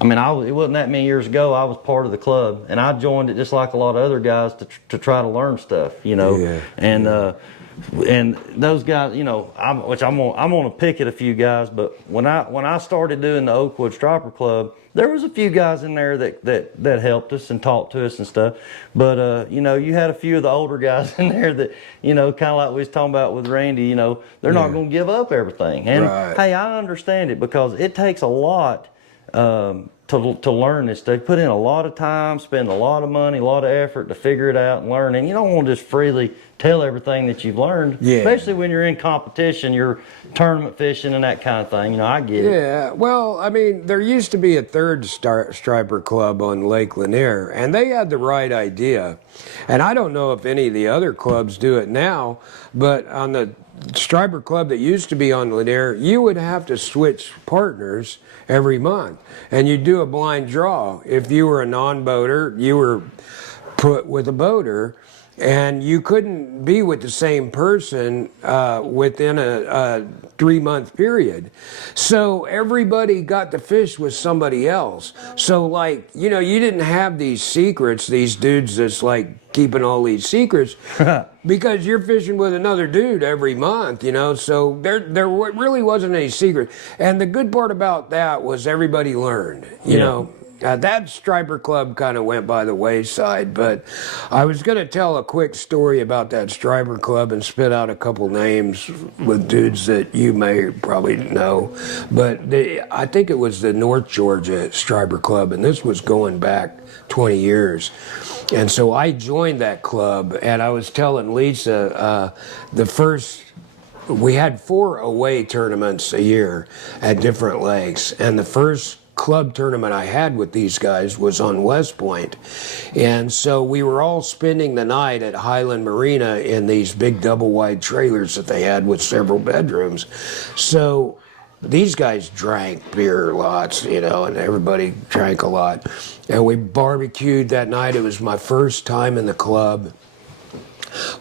it wasn't that many years ago I was part of the club, and I joined it just like a lot of other guys to try to learn stuff, Yeah. And those guys, I'm gonna pick at a few guys, but when I started doing the Oakwood Striper Club, there was a few guys in there that helped us and talked to us and stuff. But you had a few of the older guys in there that, kind of like we was talking about with Randy, they're not gonna give up everything. And Right. hey, I understand it because it takes a lot to learn this. They put in a lot of time, spend a lot of money, a lot of effort to figure it out and learn. And you don't want to just freely tell everything that you've learned, Yeah. especially when you're in competition, you're tournament fishing and that kind of thing. I get it. Yeah, well, there used to be a third striper club on Lake Lanier, and they had the right idea. And I don't know if any of the other clubs do it now, but on the striper club that used to be on Lanier, you would have to switch partners every month, and you do a blind draw. If you were a non-boater, you were put with a boater, and you couldn't be with the same person within a 3-month period. So everybody got to fish with somebody else. So you didn't have these secrets, these dudes that's keeping all these secrets because you're fishing with another dude every month, so there really wasn't any secret. And the good part about that was everybody learned, you know. That striper club kind of went by the wayside, but I was going to tell a quick story about that striper club and spit out a couple names with dudes that you may probably know. But I think it was the North Georgia Striper Club, and this was going back 20 years. And so I joined that club, and I was telling Lisa we had 4 away tournaments a year at different lakes, and the first club tournament I had with these guys was on West Point. And so we were all spending the night at Highland Marina in these big double wide trailers that they had with several bedrooms. So these guys drank beer lots, and everybody drank a lot. And we barbecued that night. It was my first time in the club.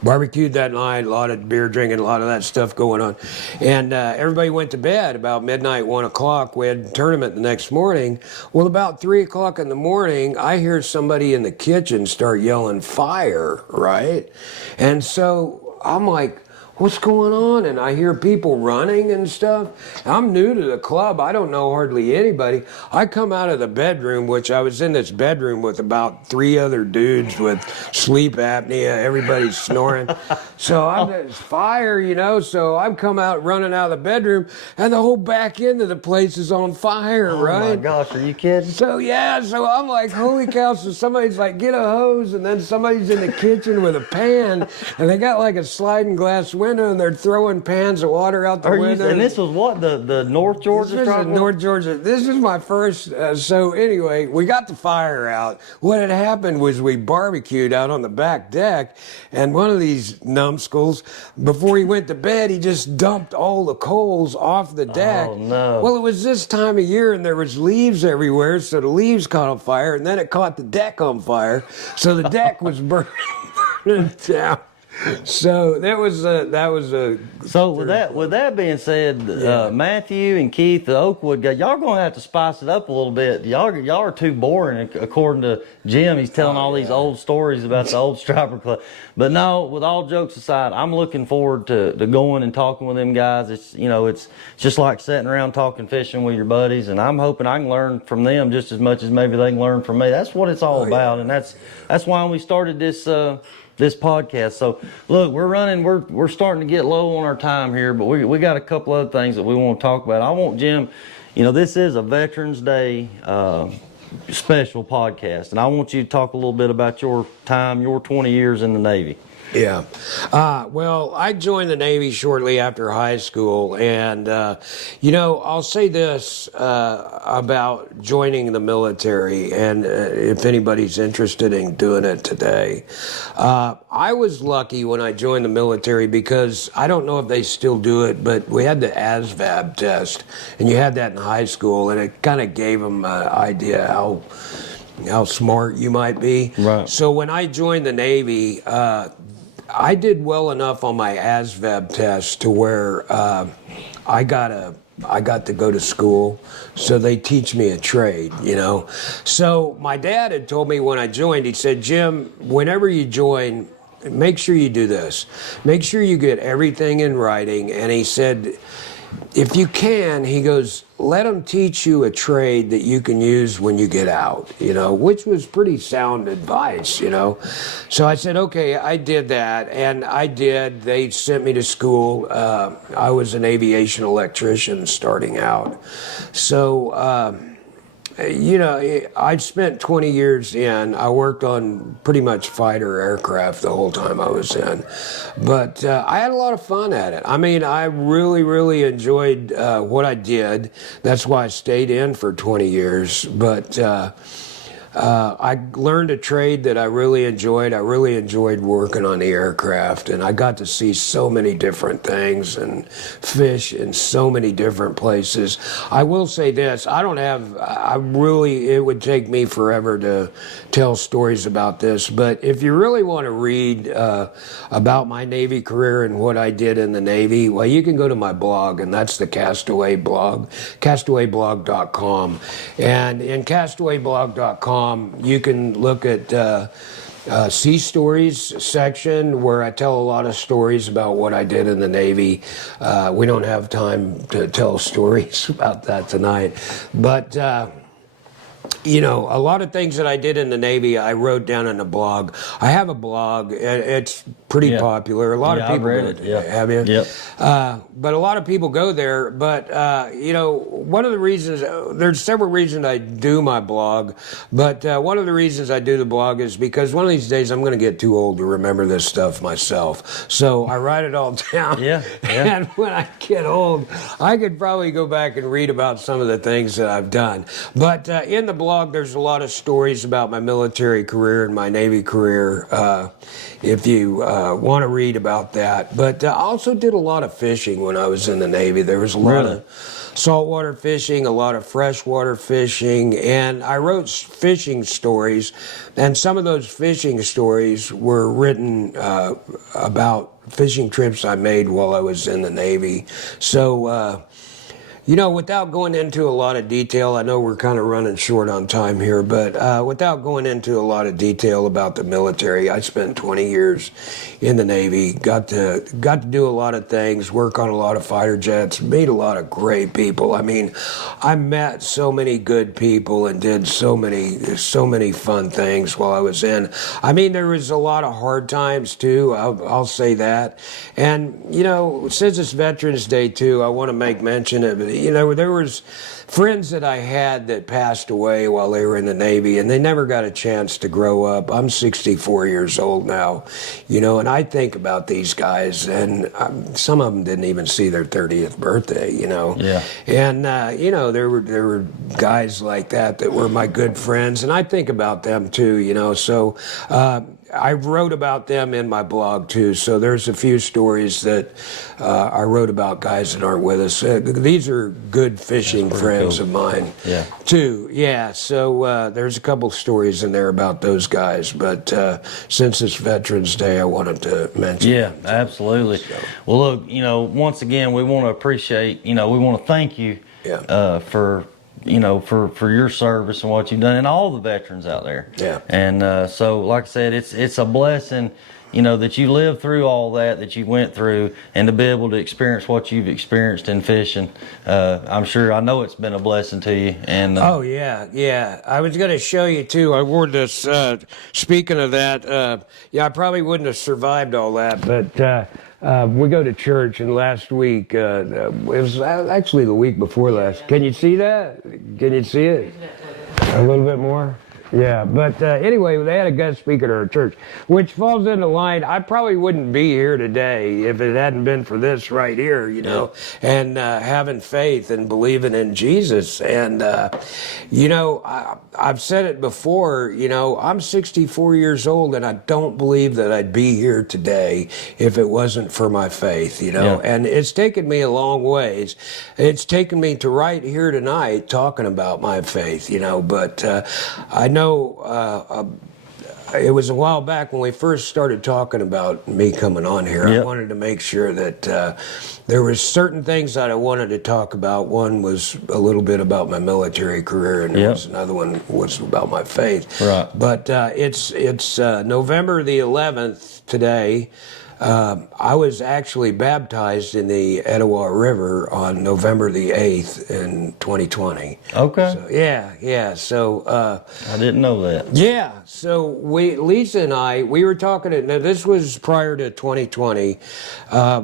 Barbecued that night, a lot of beer drinking, a lot of that stuff going on. And everybody went to bed about midnight, 1 o'clock. We had a tournament the next morning. Well, about 3 o'clock in the morning, I hear somebody in the kitchen start yelling, "Fire," right? And so I'm like, what's going on? And I hear people running and stuff. I'm new to the club. I don't know hardly anybody. I come out of the bedroom, which I was in this bedroom with about 3 other dudes with sleep apnea. Everybody's snoring. So it's fire, So I've come out running out of the bedroom, and the whole back end of the place is on fire, right? Oh my gosh, are you kidding? So I'm like, holy cow. So somebody's like, get a hose, and then somebody's in the kitchen with a pan, and they got like a sliding glass window, and they're throwing pans of water out the window. And this was what, the North Georgia This is Striper? North Georgia. This is my first. So anyway, we got the fire out. What had happened was we barbecued out on the back deck, and one of these numbskulls, before he went to bed, he just dumped all the coals off the deck. Oh, no. Well, it was this time of year, and there was leaves everywhere, so the leaves caught on fire, and then it caught the deck on fire, so the deck was burning down. So that was a. So with that being said, Matthew and Keith, the Oakwood guy, y'all gonna have to spice it up a little bit. Y'all are too boring, according to Jim. He's telling all these old stories about the old Striper Club. But no, with all jokes aside, I'm looking forward to going and talking with them guys. It's just like sitting around talking fishing with your buddies, and I'm hoping I can learn from them just as much as maybe they can learn from me. That's what it's all about, and that's why we started this this podcast. So look, we're starting to get low on our time here, but we got a couple other things that we want to talk about. I want Jim, this is a Veterans Day special podcast, and I want you to talk a little bit about your time, your 20 years in the Navy. Yeah. Well, I joined the Navy shortly after high school. And, I'll say this about joining the military, and if anybody's interested in doing it today. I was lucky when I joined the military because I don't know if they still do it, but we had the ASVAB test, and you had that in high school, and it kind of gave them an idea how smart you might be. Right. So when I joined the Navy, I did well enough on my ASVAB test to where I got to go to school, so they teach me a trade, So my dad had told me when I joined, he said, Jim, whenever you join, make sure you do this. Make sure you get everything in writing. And he said, if you can, he goes, let them teach you a trade that you can use when you get out, which was pretty sound advice, So I said, okay, I did that, and I did. They sent me to school. I was an aviation electrician starting out. So, I spent 20 years in. I worked on pretty much fighter aircraft the whole time I was in. But I had a lot of fun at it. I mean, I really, really enjoyed what I did. That's why I stayed in for 20 years. But I learned a trade that I really enjoyed. I really enjoyed working on the aircraft, and I got to see so many different things and fish in so many different places. I will say this, it would take me forever to tell stories about this, but if you really want to read about my Navy career and what I did in the Navy, well, you can go to my blog, and that's the Castaway blog, castawayblog.com. And in castawayblog.com, you can look at Sea Stories section, where I tell a lot of stories about what I did in the Navy. We don't have time to tell stories about that tonight, but a lot of things that I did in the Navy, I wrote down in a blog. I have a blog. It's pretty popular. A lot of people I've read it. Yeah. Have you? Yep. But a lot of people go there. But, one of the reasons, there's several reasons I do my blog. But one of the reasons I do the blog is because one of these days I'm going to get too old to remember this stuff myself. So I write it all down. Yeah. And when I get old, I could probably go back and read about some of the things that I've done. But in the blog, there's a lot of stories about my military career and my Navy career, if you want to read about that. But I also did a lot of fishing when I was in the Navy. There was a lot of saltwater fishing, a lot of freshwater fishing, and I wrote fishing stories, and some of those fishing stories were written about fishing trips I made while I was in the Navy. So, without going into a lot of detail, I know we're kind of running short on time here, but without going into a lot of detail about the military, I spent 20 years in the Navy, got to do a lot of things, work on a lot of fighter jets, meet a lot of great people. I mean, I met so many good people and did so many fun things while I was in. I mean, there was a lot of hard times too, I'll say that. And, since it's Veterans Day too, I want to make mention of it. There was friends that I had that passed away while they were in the Navy, and they never got a chance to grow up. I'm 64 years old now, and I think about these guys, and some of them didn't even see their 30th birthday, Yeah. And, there were guys like that were my good friends, and I think about them too, so I wrote about them in my blog too, so there's a few stories that I wrote about guys that aren't with us. These are good fishing friends of mine too. Yeah, so there's a couple stories in there about those guys, but since it's Veterans Day, I wanted to mention them. Absolutely. So. Well, look, once again, we want to appreciate, we want to thank you for for your service and what you've done, and all the veterans out there. Yeah. And so, like I said, it's a blessing, that you lived through all that you went through, and to be able to experience what you've experienced in fishing. I know it's been a blessing to you. And Oh yeah. I was going to show you too. I wore this. Speaking of that, I probably wouldn't have survived all that, but we go to church, and last week it was actually the week before last. Can you see that? Can you see it? A little bit more. Yeah, but anyway, they had a guest speaker at our church, which falls into line. I probably wouldn't be here today if it hadn't been for this right here, and having faith and believing in Jesus. And, I've said it before, I'm 64 years old, and I don't believe that I'd be here today if it wasn't for my faith, Yeah. And it's taken me a long ways. It's taken me to right here tonight talking about my faith, but I know it was a while back when we first started talking about me coming on here. Yep. I wanted to make sure that there was certain things that I wanted to talk about. One was a little bit about my military career, and there Yep. was another one was about my faith. Right. But it's November the 11th today. I was actually baptized in the Etowah River on November the 8th in 2020. Okay. So, yeah. So, I didn't know that. yeah. So Lisa and I, we were talking. Now this was prior to 2020.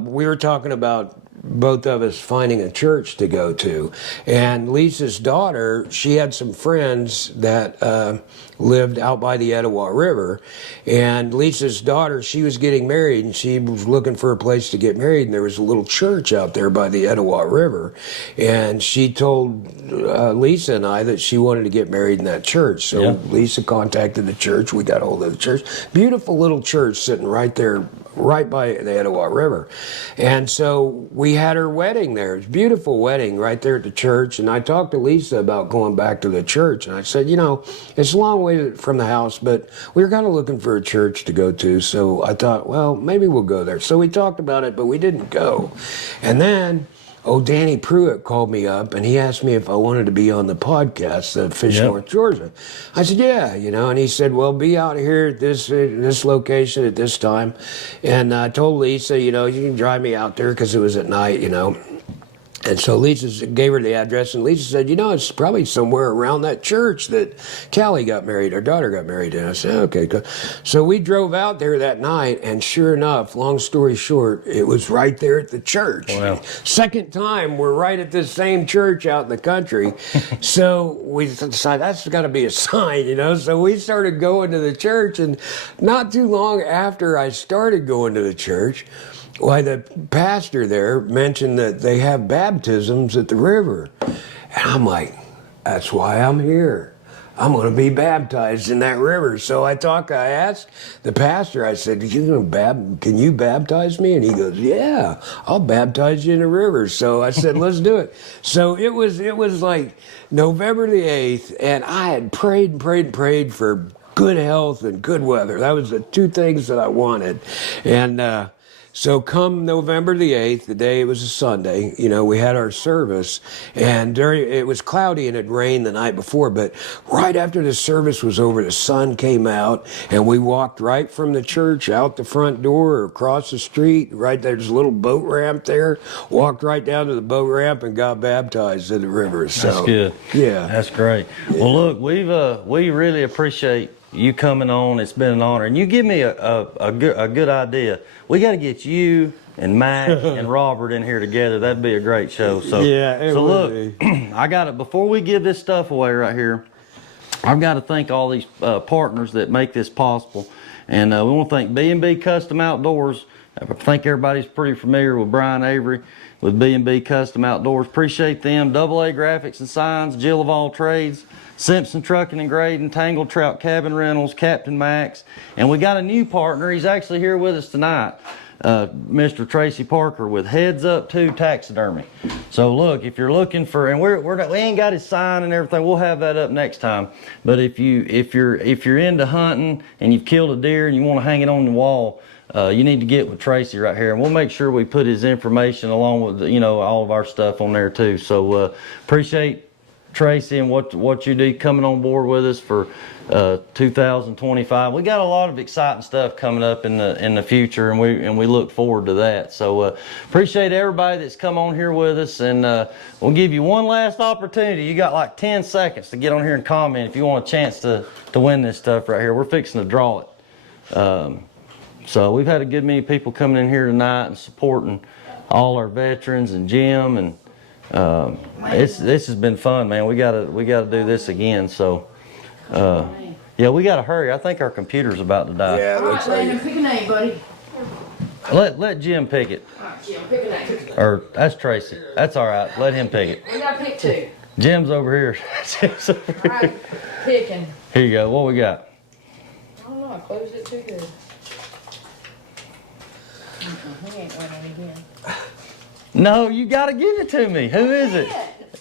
We were talking about both of us finding a church to go to, and Lisa's daughter, she had some friends that lived out by the Etowah River, and Lisa's daughter, she was getting married, and she was looking for a place to get married, and there was a little church out there by the Etowah River, and she told Lisa and I that she wanted to get married in that church. So Yeah. Lisa contacted the church. We got hold of the church. Beautiful little church sitting right there, right by the Etowah River. And so we had her wedding there. It was a beautiful wedding right there at the church. And I talked to Lisa about going back to the church. And I said, it's a long way from the house, but we were kind of looking for a church to go to. So I thought, well, maybe we'll go there. So we talked about it, but we didn't go. And then Danny Pruitt called me up, and he asked me if I wanted to be on the podcast, Fish Yep. North Georgia. I said, yeah, and he said, well, be out here at this location at this time. And I told Lisa, you can drive me out there because it was at night, And so Lisa gave her the address, and Lisa said, it's probably somewhere around that church that Callie got married, her daughter got married in. I said, okay, good. So we drove out there that night, and sure enough, long story short, it was right there at the church. Wow. Second time, we're right at this same church out in the country. So we decided that's got to be a sign, So we started going to the church, and not too long after I started going to the church, why, the pastor there mentioned that they have baptisms at the river. And I'm like, that's why I'm here. I'm going to be baptized in that river. So I asked the pastor, I said, can you baptize me? And he goes, yeah, I'll baptize you in the river. So I said, let's do it. So it was like November the 8th, and I had prayed for good health and good weather. That was the two things that I wanted. And, so come November the 8th, the day it was a Sunday, we had our service, and it was cloudy and it rained the night before, but right after the service was over, the sun came out, and we walked right from the church out the front door, across the street, right there's a little boat ramp there, walked right down to the boat ramp and got baptized in the river. So, That's good. Yeah. That's great. Yeah. Well, look, we really appreciate you coming on. It's been an honor, and you give me a good idea. We got to get you and Mac and Robert in here together. That'd be a great show. So yeah, so look, be. I got it. Before we give this stuff away right here, I've got to thank all these partners that make this possible, and we want to thank B&B Custom Outdoors. I think everybody's pretty familiar with Brian Avery with B&B Custom Outdoors. Appreciate them. AA Graphics and Signs, Jill of All Trades, Simpson Trucking and Grading, Tangle Trout Cabin Rentals, Captain Max, and we got a new partner. He's actually here with us tonight, Mr. Tracy Parker with Heads Up 2 Taxidermy. So look, if you're looking for, and we ain't got his sign and everything, we'll have that up next time. But if you're into hunting and you've killed a deer and you want to hang it on the wall, you need to get with Tracy right here, and we'll make sure we put his information along with all of our stuff on there too. So appreciate Tracy and what you do coming on board with us for 2025. We got a lot of exciting stuff coming up in the future, and we look forward to that. So appreciate everybody that's come on here with us, and we'll give you one last opportunity. You got like 10 seconds to get on here and comment if you want a chance to win this stuff right here. We're fixing to draw it. So we've had a good many people coming in here tonight and supporting all our veterans and Jim, and this has been fun, man. We gotta do this again. So yeah, we gotta hurry. I think our computer's about to die. Yeah, it All right, looks like Landon, pick a name, buddy. Let Jim pick it. All right, Jim, pick a name. Or that's Tracy. That's all right. Let him pick it. We gotta pick two. Jim's over here. Jim's over All here. right, picking. Here you go. What we got? I don't know, I closed it too good. He ain't winning again. No, you gotta give it to me. Who is it?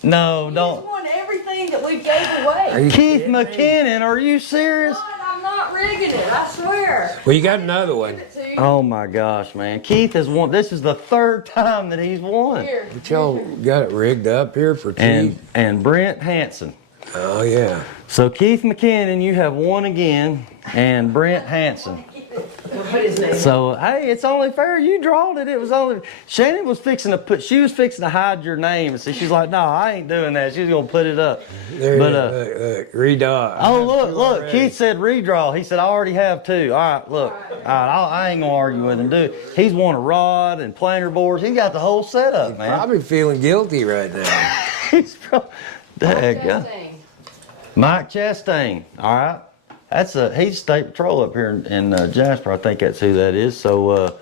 No, He's don't. won everything that we gave away. Are you Keith kidding me? McKinnon. Are you serious? God, I'm not rigging it, I swear. Well, you got another one. Give it to you. Oh my gosh, man. Keith has won. This is the third time that he's won. Here. But y'all got it rigged up here for Keith. And Brent Hansen. Oh yeah. So Keith McKinnon, you have won again, and Brent Hansen. What is his name? So hey, it's only fair. You drawed it. It was only Shannon was fixing to put. She was fixing to hide your name, and so she's like, "No, I ain't doing that." She's gonna put it up. There But look, redraw. oh look, Keith said redraw. He said I already have two. All right, look. All right, I ain't gonna argue with him, dude. He's won a rod and planer boards. He got the whole setup, man. Probably feeling guilty right now. He's probably. Daggone. Chastain. Mike Chastain. All right. He's state patrol up here in Jasper. I think that's who that is. So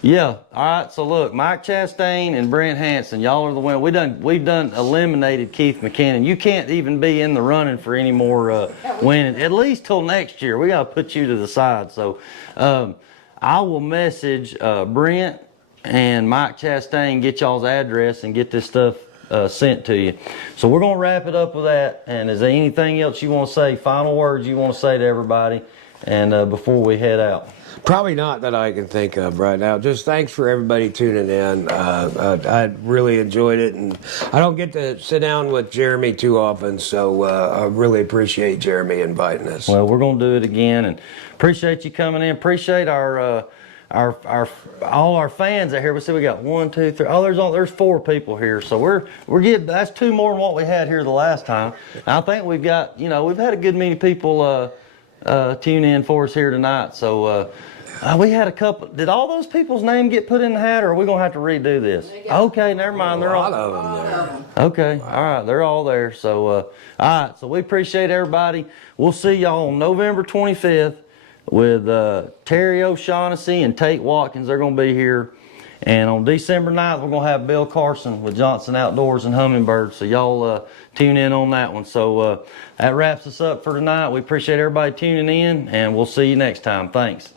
yeah. All right. So look, Mike Chastain and Brent Hansen, y'all are the winners. We've done eliminated Keith McKinnon. You can't even be in the running for any more winning, at least till next year. We got to put you to the side. So I will message Brent and Mike Chastain, get y'all's address and get this stuff sent to you. So we're gonna wrap it up with that. And is there anything else you want to say? Final words you want to say to everybody, and before we head out? Probably not that I can think of right now. Just thanks for everybody tuning in. I really enjoyed it, and I don't get to sit down with Jeremy too often, so I really appreciate Jeremy inviting us. Well, we're gonna do it again, and appreciate you coming in. Appreciate our all our fans out here. We see we got 1, 2, 3. Oh, there's 4 people here. So we're getting, that's 2 more than what we had here the last time. And I think we've got, we've had a good many people tune in for us here tonight. So we had a couple. Did all those people's name get put in the hat, or are we gonna have to redo this? Okay, never mind. They're A all lot of them there. okay. All right, they're all there. So all right. So we appreciate everybody. We'll see y'all on November 25th. With Terry O'Shaughnessy and Tate Watkins. They're going to be here. And on December 9th, we're going to have Bill Carson with Johnson Outdoors and Humminbird. So y'all tune in on that one. So that wraps us up for tonight. We appreciate everybody tuning in, and we'll see you next time. Thanks.